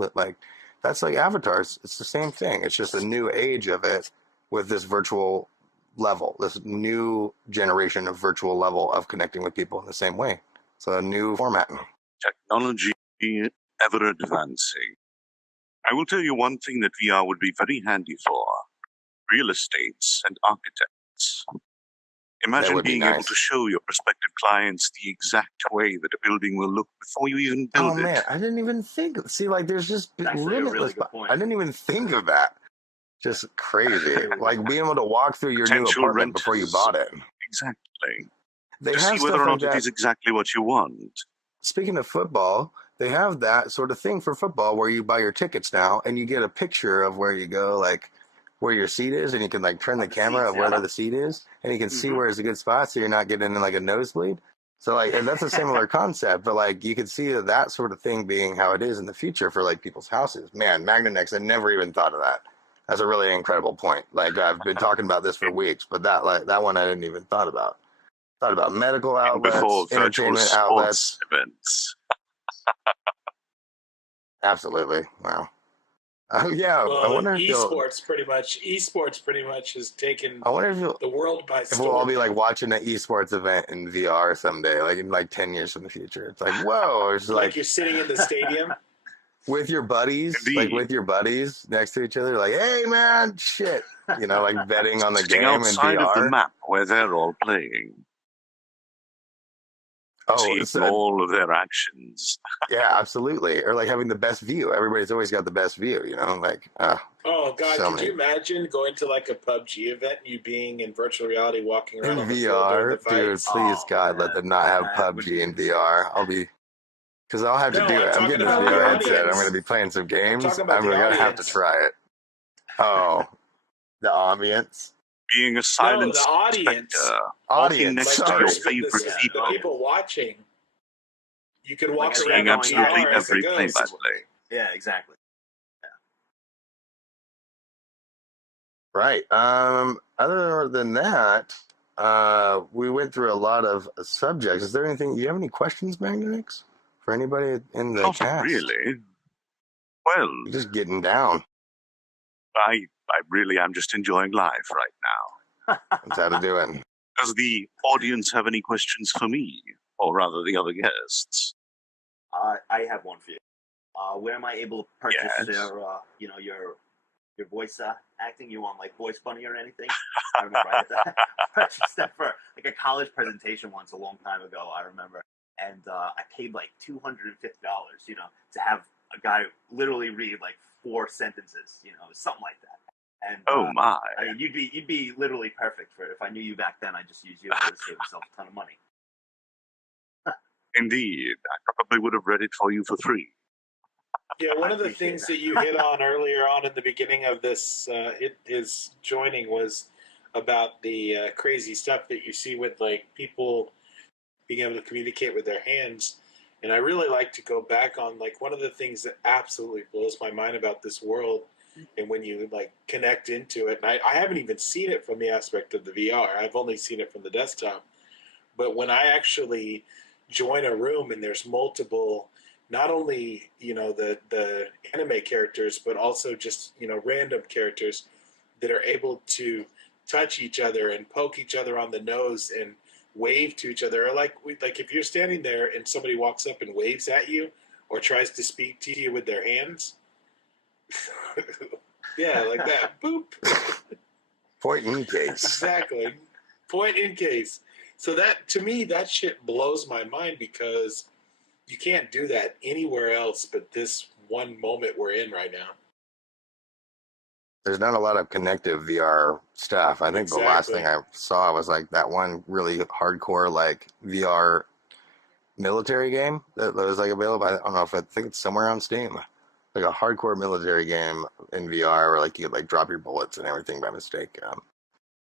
that's like avatars. It's the same thing. It's just a new age of it with this virtual level, this new generation of virtual level of connecting with people in the same way. So a new format. Technology ever advancing. I will tell you one thing that VR would be very handy for: real estates and architects. Imagine being able to show your prospective clients the exact way that a building will look before you even build it. Oh man, I didn't even think. See, like there's just limitless. I didn't even think of that. Just crazy. Like being able to walk through your new apartment before you bought it. Exactly. They to have see whether or not it is exactly what you want. Speaking of football, they have that sort of thing for football where you buy your tickets now and you get a picture of where you go, like where your seat is, and you can like turn the camera of where the seat is, and you can see where is a good spot so you're not getting in like a nosebleed. So like, and that's a similar concept, but like you could see that sort of thing being how it is in the future for like people's houses. Man, MagnaNix, I never even thought of that. That's a really incredible point. Like I've been talking about this for weeks, but that one I didn't even thought about. Thought about medical outlets, entertainment outlets, events. Absolutely. Wow. Oh yeah, I Well, wonder if you'll. esports pretty much has taken I wonder if you'll. the world by If we'll all storm. be like watching an esports event in VR someday, like in like 10 years from the future. It's like, whoa, it's Like like you're sitting in the stadium. with your buddies, like Indeed. with your buddies next to each other, like, hey man, shit. You know, like betting on the Sitting game in outside of the VR. map where they're all playing, Oh, seeing it's all of their actions. yeah, absolutely. Or like having the best view. Everybody's always got the best view, you know, like Oh God, So could many. you imagine going to like a PUBG event, you being in virtual reality, walking around in on the floor during the VR, dude, fights? please Oh, God, let man. them not have That would PUBG be in insane. VR. Because I'll have to No, do I'm it. I'm talking getting this about VR the headset. I'm audience. going to be playing some games. talking about I'm the going to have to audience. try it. Oh, the ambience. Being a No, silent the audience. spectre. Audience, next to Like sorry. your there's favorite the people. people watching. You could walk Like around Seeing in everyone absolutely VR as a every ghost. play-by-play. Yeah, exactly. Right. Other than that, we went through a lot of subjects. Is there anything? Do you have any questions, Magnanix, for anybody in the Not cast? really. Well, You're just getting down. I really am just enjoying life right now. That's how to do it. Does the audience have any questions for me? Or rather, the other guests? I have one for you. Where am I able to purchase Yes. your voice acting? You want like Voice Bunny or anything? I remember I purchased that for like a college presentation once a long time ago. I remember, and I paid like $250, to have a guy literally read like 4 sentences, something like that. And Oh my. I mean, you'd be literally perfect for it. If I knew you back then, I'd just use you. I would have saved myself a ton of money. Indeed. I probably would have read it for you for free. Yeah, one I of the appreciate things that. that you hit on earlier on in the beginning of this, his joining, was about the crazy stuff that you see with like people being able to communicate with their hands. And I really like to go back on like one of the things that absolutely blows my mind about this world, and when you like connect into it, and I haven't even seen it from the aspect of the VR. I've only seen it from the desktop. But when I actually join a room and there's multiple, not only the anime characters, but also just random characters that are able to touch each other and poke each other on the nose and wave to each other, or like if you're standing there and somebody walks up and waves at you or tries to speak to you with their hands. Yeah, like that. Boop. Point in case. Exactly. Point in case. So that, to me, that shit blows my mind, because you can't do that anywhere else but this one moment we're in right now. There's not a lot of connective VR stuff. I think the last Exactly. thing I saw was like that one really hardcore like VR military game that was like available. I don't know if I think it's somewhere on Steam. Like a hardcore military game in VR where like you could like drop your bullets and everything by mistake.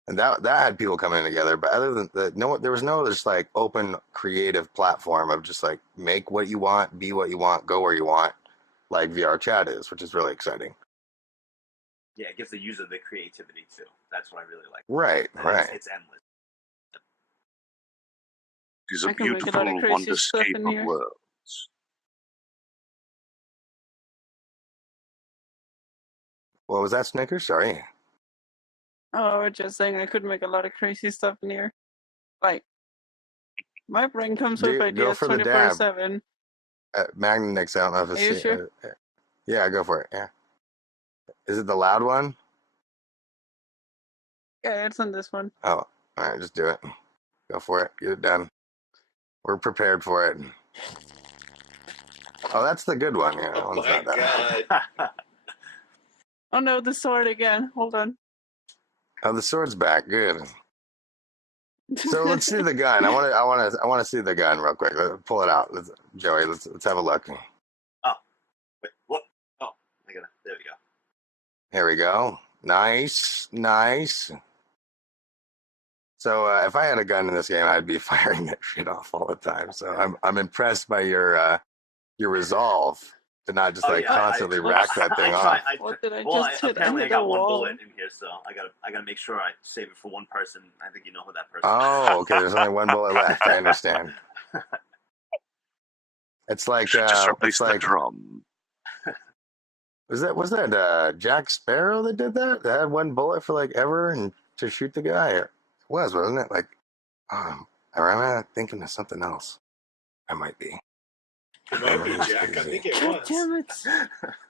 And that had people coming together. But other than that, there was no just like open creative platform of just like make what you want, be what you want, go where you want, like VR chat is, which is really exciting. Yeah, it gives the user the creativity too. That's what I really like. Right, And right. It's endless. It is a I can make a lot beautiful of crazy stuff wonderscape in of here. worlds. What was that, Snickers? Sorry. Oh, I was just saying I could make a lot of crazy stuff in here. Like, my brain comes with Go ideas for the dab. 24/7. Magnanix, I don't know if it's. Are you sure? Yeah, go for it. Yeah. Is it the loud one? Yeah, it's on this one. Oh, all right, just do it. Go for it. Get it done. We're prepared for it. Oh, that's the good one. Yeah, that Oh one's my not that bad. God. Oh no, the sword again. Hold on. Oh, the sword's back. Good. So let's see the gun. I want to see the gun real quick. Pull it out, Joey. Let's have a look. Wait, what? Oh, there we go. Here we go. Nice, nice. So if I had a gun in this game, I'd be firing that shit off all the time. So I'm impressed by your resolve to not just constantly rack that thing off. What did I Well, just hit apparently into I the got one wall? bullet in here, so I gotta make sure I save it for one person. I think you know who that person is. Oh, okay. There's only one bullet left. I understand. It's like Just replace the drum. Was that Jack Sparrow that did that? That had one bullet for like ever and to shoot the guy? It was, wasn't it? Like, I remember thinking of something else. I might be. It might be Jack. I think it God was. damn it.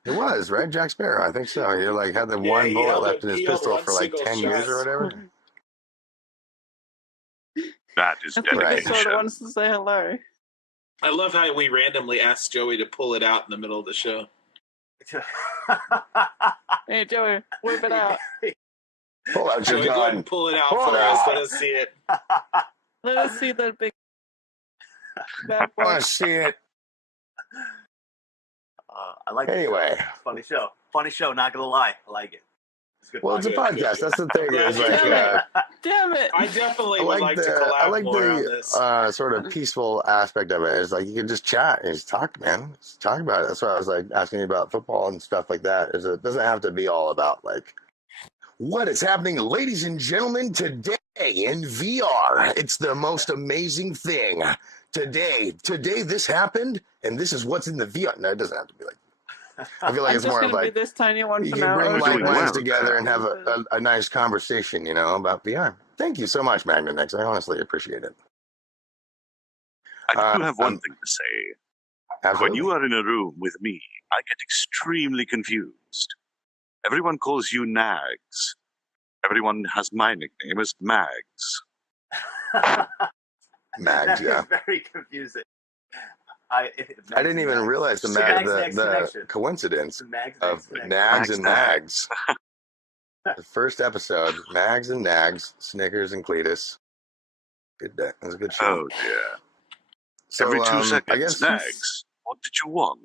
It was, right? Jack Sparrow. I think so. He like had the Yeah, one he bullet held left in his he held pistol one for like single 10 years or shot. whatever. That is I think Right. he sort of dedication. wants to say hello. I love how we randomly asked Joey to pull it out in the middle of the show. Hey, Joey, whip it out. Pull out your Joey, go ahead gun. and pull it out Pull for it us. out. Let us see it. Let us see that big bad I boy. want to see it. I like the Anyway. show. Funny show, not gonna lie. I like it. It's a good Well, it's a Good, podcast. good. That's the thing. Glad Is you like, did it. Damn it. I definitely I would like like to collab more on the this. sort of peaceful aspect of it. It's like you can just chat and just talk, man. Just talk about it. That's why I was like asking you about football and stuff like that. Is it doesn't have to be all about like what is happening, ladies and gentlemen, today in VR. It's the most amazing thing. Today this happened, and this is what's in the VR. No, it doesn't have to be like. I feel like I'm it's just more going of to be like this tiny one you for can now. bring We're like doing minds well. together and have a nice conversation, you know, about VR. Thank you so much, MagnaNex. I honestly appreciate it. I do have one thing to say. Absolutely. When you are in a room with me, I get extremely confused. Everyone calls you Nags. Everyone has my nickname as Mags. Mags, That yeah. is very confusing. I didn't even realize the coincidence of Nags and Mags. The first episode, Mags and Nags, Snickers and Cletus. Good day. It was a good show. Oh dear. So, Every 2 seconds, I guess Nags. What did you want?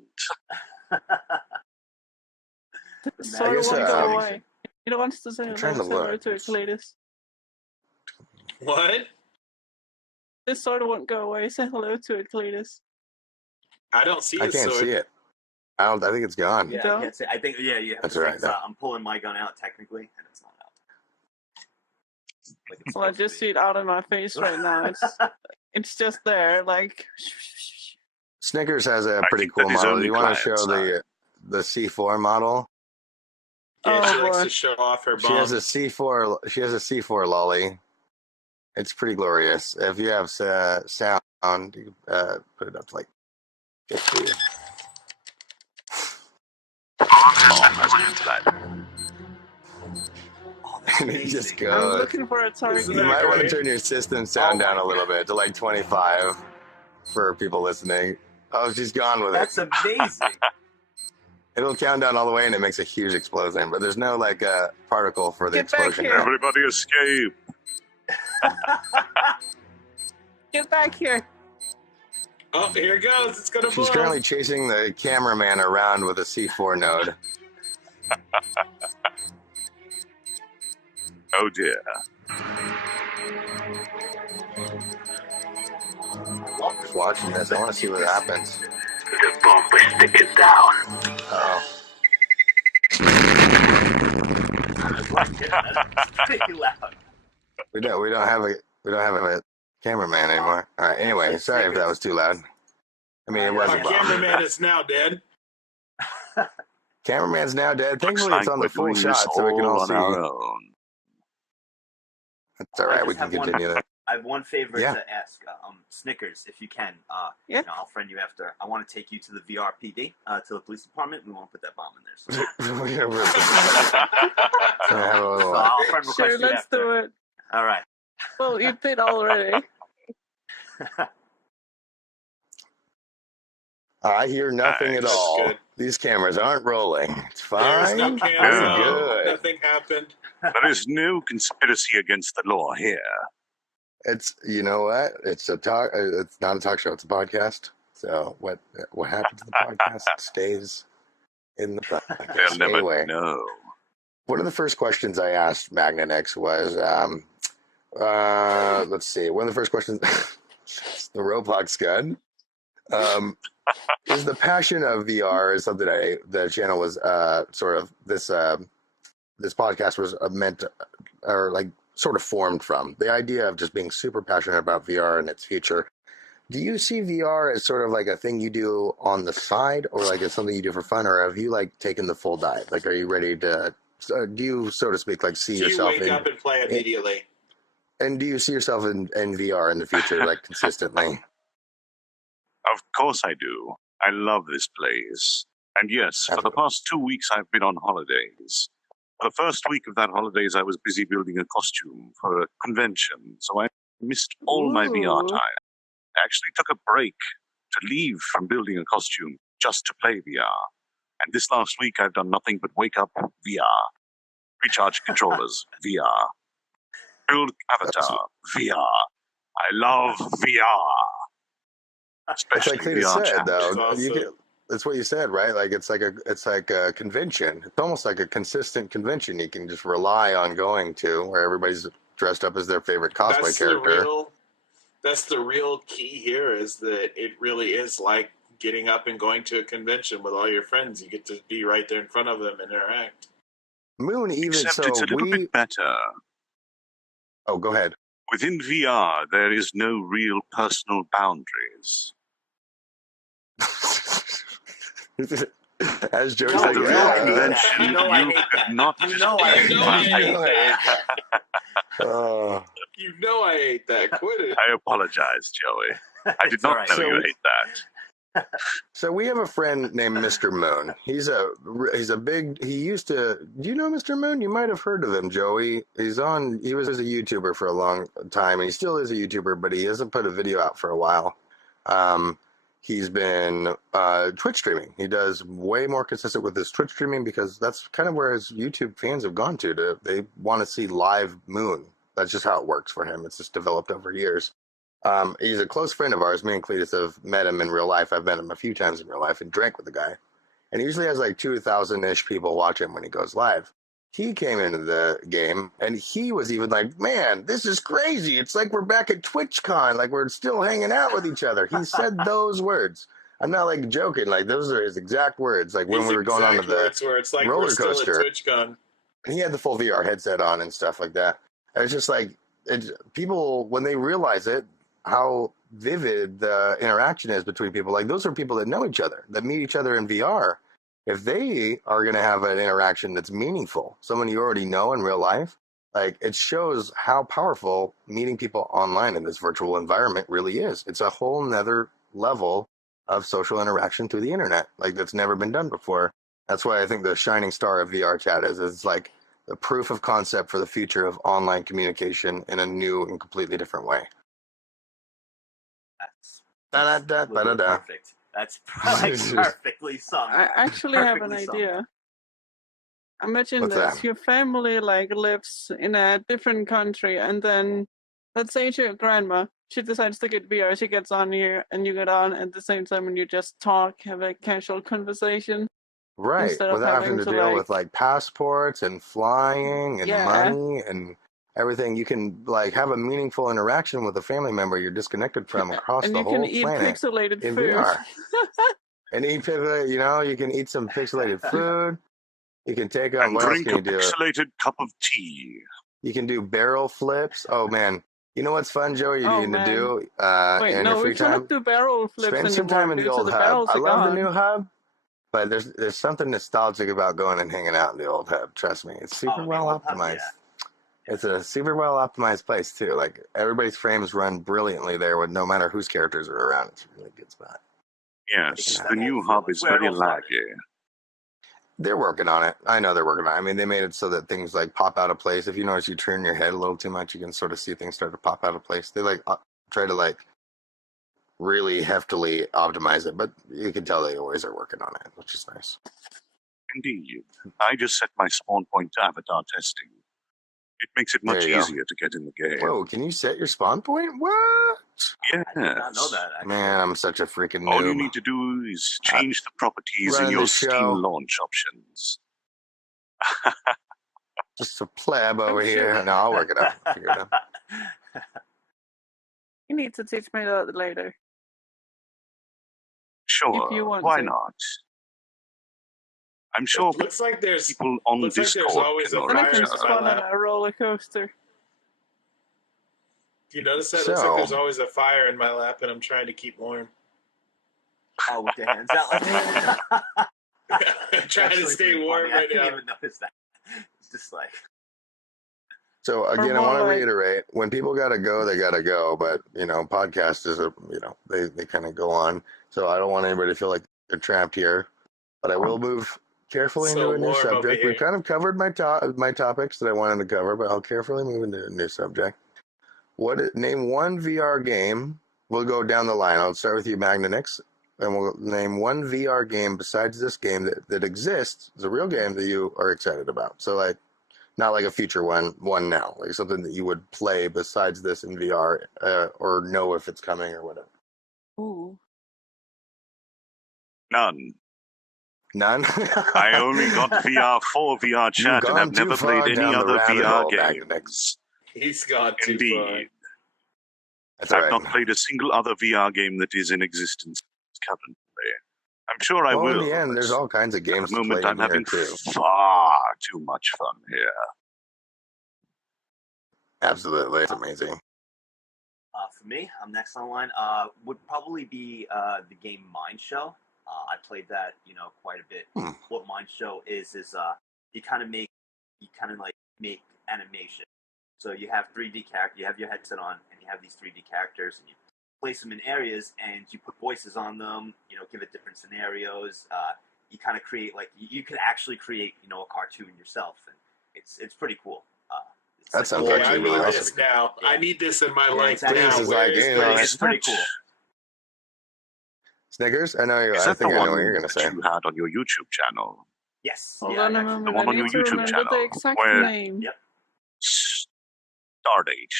So guess, won't go away. He wants to say I'm hello, trying to say hello look. to Cletus. What? This sword won't go away. Say hello to it, Cletus. I don't see I it. can't see it. I think it's gone. Yeah, I can't say. I think you have That's to right, think, though. I'm pulling my gun out technically, and it's not out. Like it's Well, I supposed to just be. see it out of my face right now. It's just there, like. Snickers has a I pretty think cool that is model. Do only you want to client show the C4 model? Yeah, she Oh, likes boy. to show off her She has bomb. a C4. She has a C4 lolly. It's pretty glorious. If you have sound, you put it up to like 50. Oh, that's And it amazing. just I'm goes. looking for a target. Isn't You that might want to great? turn your system sound Oh down my a little bit to like 25 for people listening. Oh, she's gone with That's it. amazing. It'll count down all the way and it makes a huge explosion, but there's no like particle for the Get back explosion. here. Everybody escape. Get back here. Oh, here it goes. It's gonna blow. She's currently chasing the cameraman around with a C4 node. Oh dear. Just watching this. I want to see what happens. The bomb will stick it down. Oh, That's pretty loud. we don't have a cameraman anymore. All right. Anyway, sorry if that was too loud. I mean, it was Our a bomb. cameraman is now dead. Cameraman's now dead. Looks Thankfully, like it's on we're the full doing this shot, so we can all on see. our own. It's all I right. just We can have one- continue that. I have one favor Yeah. to ask. Snickers, if you can, Yeah. you know, I'll friend you after. I want to take you to the VRPD, to the police department. We want to put that bomb in there. So, We're gonna have a so little- I'll friend request Sure, you let's after. do it. All right. Well, you did already. I hear nothing at Nice. all. That's good. These cameras aren't rolling. It's There's fine. no We're camera. good. Nothing happened. There is no conspiracy against the law here. It's you know what? It's a talk. It's not a talk show. It's a podcast. So what happens in the podcast stays in the They'll podcast. never Anyway, know. one of the first questions I asked MagnaNex was, let's see. One of the first questions, the Roblox gun. Is the passion of VR is something the channel was sort of this podcast was meant to, or like sort of formed from the idea of just being super passionate about VR and its future. Do you see VR as sort of like a thing you do on the side, or like it's something you do for fun, or have you like taken the full dive? Like, are you ready to? Do you, so to speak, like see Do you yourself wake up and play immediately? and do you see yourself in VR in the future, like consistently? Of course I do. I love this place. And yes, for the Absolutely. past 2 weeks I've been on holidays. For the first week of that holidays, I was busy building a costume for a convention, so I missed all my VR Ooh. time. I actually took a break to leave from building a costume just to play VR. And this last week, I've done nothing but wake up VR, recharge controllers VR, build avatar VR. I love VR. It's Especially like Cletus VR said, chat. though. That's You awesome. can, that's what you said, right? Like it's like a convention. It's almost like a consistent convention you can just rely on going to, where everybody's dressed up as their favorite cosplay That's character. that's the real key here, is that it really is like getting up and going to a convention with all your friends. You get to be right there in front of them and interact. Moon, even Except so, it's a little bit better. Oh, go ahead. Within VR, there is no real personal boundaries. As Joey No, said, the you real know I hate convention, that. You know I hate could that. not. You know I hate that. Oh. You know I hate that. Quit it. I apologize, Joey. I did It's all not right. know So- you hate that. So we have a friend named Mr. Moon. He's a big. He used to. Do you know Mr. Moon? You might have heard of him, Joey. He was a YouTuber for a long time, and he still is a YouTuber, but he hasn't put a video out for a while. He's been Twitch streaming. He does way more consistent with his Twitch streaming because that's kind of where his YouTube fans have gone to. They want to see live Moon. That's just how it works for him. It's just developed over years. He's a close friend of ours. Me and Cletus have met him in real life. I've met him a few times in real life and drank with the guy. And he usually has like 2,000-ish people watch him when he goes live. He came into the game and he was even like, man, this is crazy. It's like we're back at TwitchCon. Like we're still hanging out with each other. He said those words. I'm not like joking. Like those are his exact words. Like when These we were going on to exact the words where it's like roller we're still coaster. at TwitchCon. And he had the full VR headset on and stuff like that. And it's just like people, when they realize it, how vivid the interaction is between people. Like those are people that know each other, that meet each other in VR. If they are going to have an interaction that's meaningful, someone you already know in real life, like it shows how powerful meeting people online in this virtual environment really is. It's a whole nother level of social interaction through the internet, like that's never been done before. That's why I think the shining star of VR chat is like the proof of concept for the future of online communication in a new and completely different way. That's literally Da-da-da-da-da-da. perfect. That's perfectly sung. I actually have an Perfectly sung. idea. Imagine What's this: that? your family like lives in a different country, and then let's say your grandma, she decides to get VR. She gets on here, and you get on at the same time, and you just talk, have a casual conversation. Right, Instead of without having having to to, deal with like- like passports and flying and Yeah. money and everything. You can like have a meaningful interaction with a family member you're disconnected from across and the you whole can eat planet pixelated in food. VR. And eat you can eat some pixelated food. You can take on And what else drink can a you do? pixelated cup of tea. You can do barrel flips. Oh man, you know what's fun, Joey? You Oh, need to man. do Wait, in no, your we free time. cannot do barrel flips Spend anymore. some time in the dude, so old the hub. barrels I are love the gone. new hub, but there's something nostalgic about going and hanging out in the old hub. Trust me, it's super the well old hub, optimized. yeah. It's a super well optimized place too. Like everybody's frames run brilliantly there, with no matter whose characters are around. It's a really good spot. Yes, That the whole new feel hub is is where it very all started. laggy. They're working on it. I know they're working on it. I mean, they made it so that things like pop out of place. If you notice you turn your head a little too much, you can sort of see things start to pop out of place. They like try to like really heftily optimize it, but you can tell they always are working on it, which is nice. Indeed. I just set my spawn point to avatar testing. It makes it much There you go. easier to get in the game. Whoa, can you set your spawn point? What? Yes. I did not know that, actually. Man, I'm such a freaking noob. All you need to do is change the properties in Run your the show. Steam launch options. Just a pleb over Oh, shit. here. No, I'll work it out. I'll figure it out. You need to teach me that later. Sure, If you want why to. not? I'm sure Looks like there's people on looks like there's Discord always can a Then I fire can arrange in spawn my on lap. a roller coaster. You notice that? It looks like So- there's always a fire in my lap, and I'm trying to keep warm. Oh, with the hands out like that. I'm trying to Actually stay pretty warm funny. right I didn't now. even notice that. It's just like, So again, I more want to like- reiterate: when people gotta go, they gotta go. But podcast is they kind of go on. So I don't want anybody to feel like they're trapped here. But I will move carefully So into a new warm over subject. here. We've kind of covered my topics that I wanted to cover, but I'll carefully move into a new subject. Name one VR game. We'll go down the line. I'll start with you, Magnanix, and we'll name one VR game besides this game that exists. It's a real game that you are excited about. So like, not like a future one now, like something that you would play besides this in VR, or know if it's coming or whatever. Ooh. None. None. I only got VR for VR chat and gone have too never far played any down the other rabbit VR hole, games. Magnanix. He's gone too far. Indeed. That's I've all not right. played a single other VR game that is in existence currently. I'm sure I Well, will. in the end, but there's all kinds of at games the to moment, play I'm in here having too. far too much fun here. Absolutely, it's amazing. for me, I'm next online. Would probably be the game Mind Show. I played that, quite a bit. What Mind Show is you kind of make animation. So you have 3D character, you have your headset on, and you have these 3D characters, and you place them in areas, and you put voices on them. Give it different scenarios. You kind of create you could actually create a cartoon yourself, and it's pretty cool. That sounds Boy, actually I really need awesome. this now. Yeah. I need this in my Yeah, life exactly. now. This is Where like, is It's pretty cool. Snickers? I know you. Is I that the think I know one what you're gonna that say. you had on your YouTube channel? Yes. Hold yeah, on a actually- moment. one I on your need to YouTube remember channel, the exact where- name. Yep. Stardate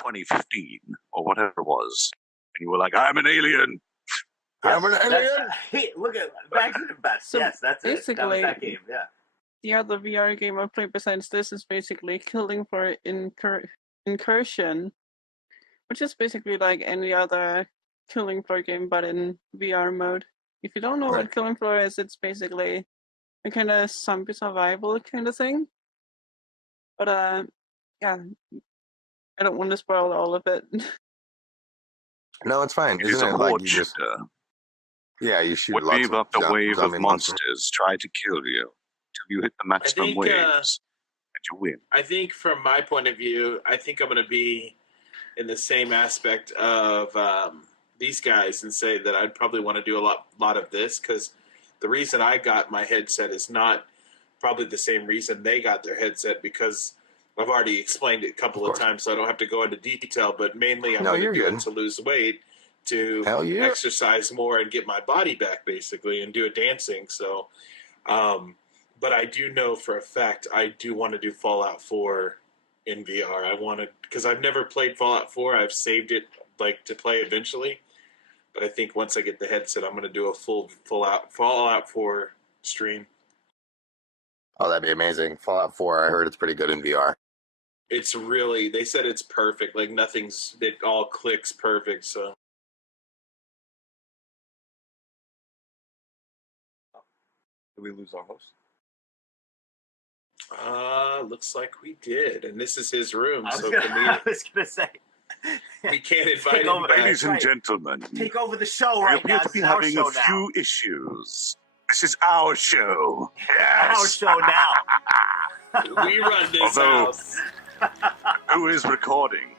2015 or whatever it was, and you were like, "I'm an alien." I'm an That's- alien. Hey, look at Back to the Best. So Yes, that's it. That was basically- that game. Yeah. The other VR game I played besides this is basically Killing Floor Incursion, which is basically like any other Killing Floor game but in VR mode. If you don't know Right. what Killing Floor is, it's basically a kind of zombie survival kind of thing. But yeah, I don't want to spoil all of it. No, it's fine. It is Isn't a it like horde you just shooter. you shoot Would lots wave of up the wave zombie of monsters, try to kill you till you hit the maximum think, waves, and you win. I think from my point of view, I think I'm going to be in the same aspect of these guys and say that I'd probably want to do a lot of this, because the reason I got my headset is not probably the same reason they got their headset, because I've already explained it a couple of times, so I don't have to go into detail, but mainly I'm No, going you're to do good. it to lose weight, to Hell yeah. exercise more and get my body back, basically, and do a dancing. So, but I do know for a fact I do want to do Fallout 4 in VR. I want to, because I've never played Fallout 4. I've saved it to play eventually, but I think once I get the headset, I'm going to do a full Fallout 4 stream. Oh, that'd be amazing. Fallout 4. I heard it's pretty good in VR. It's really, they said it's perfect. Like it all clicks perfect. So Did we lose our host? looks like we did, and this is his room. I So I was gonna say. we can't invite Take him over. back. Ladies and right. gentlemen, Take over the show we right appear now. to This be is our having show a now. few issues. This is our show. Our Yes. show now. We run this Although- house. Who is recording?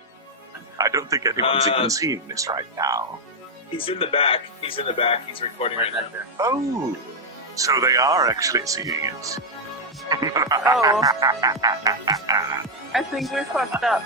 I don't think anyone's Uh, even seeing this right now. He's in the back. He's in the back. He's recording right now. back there. Oh, so they are actually seeing it. Oh, I think we fucked up.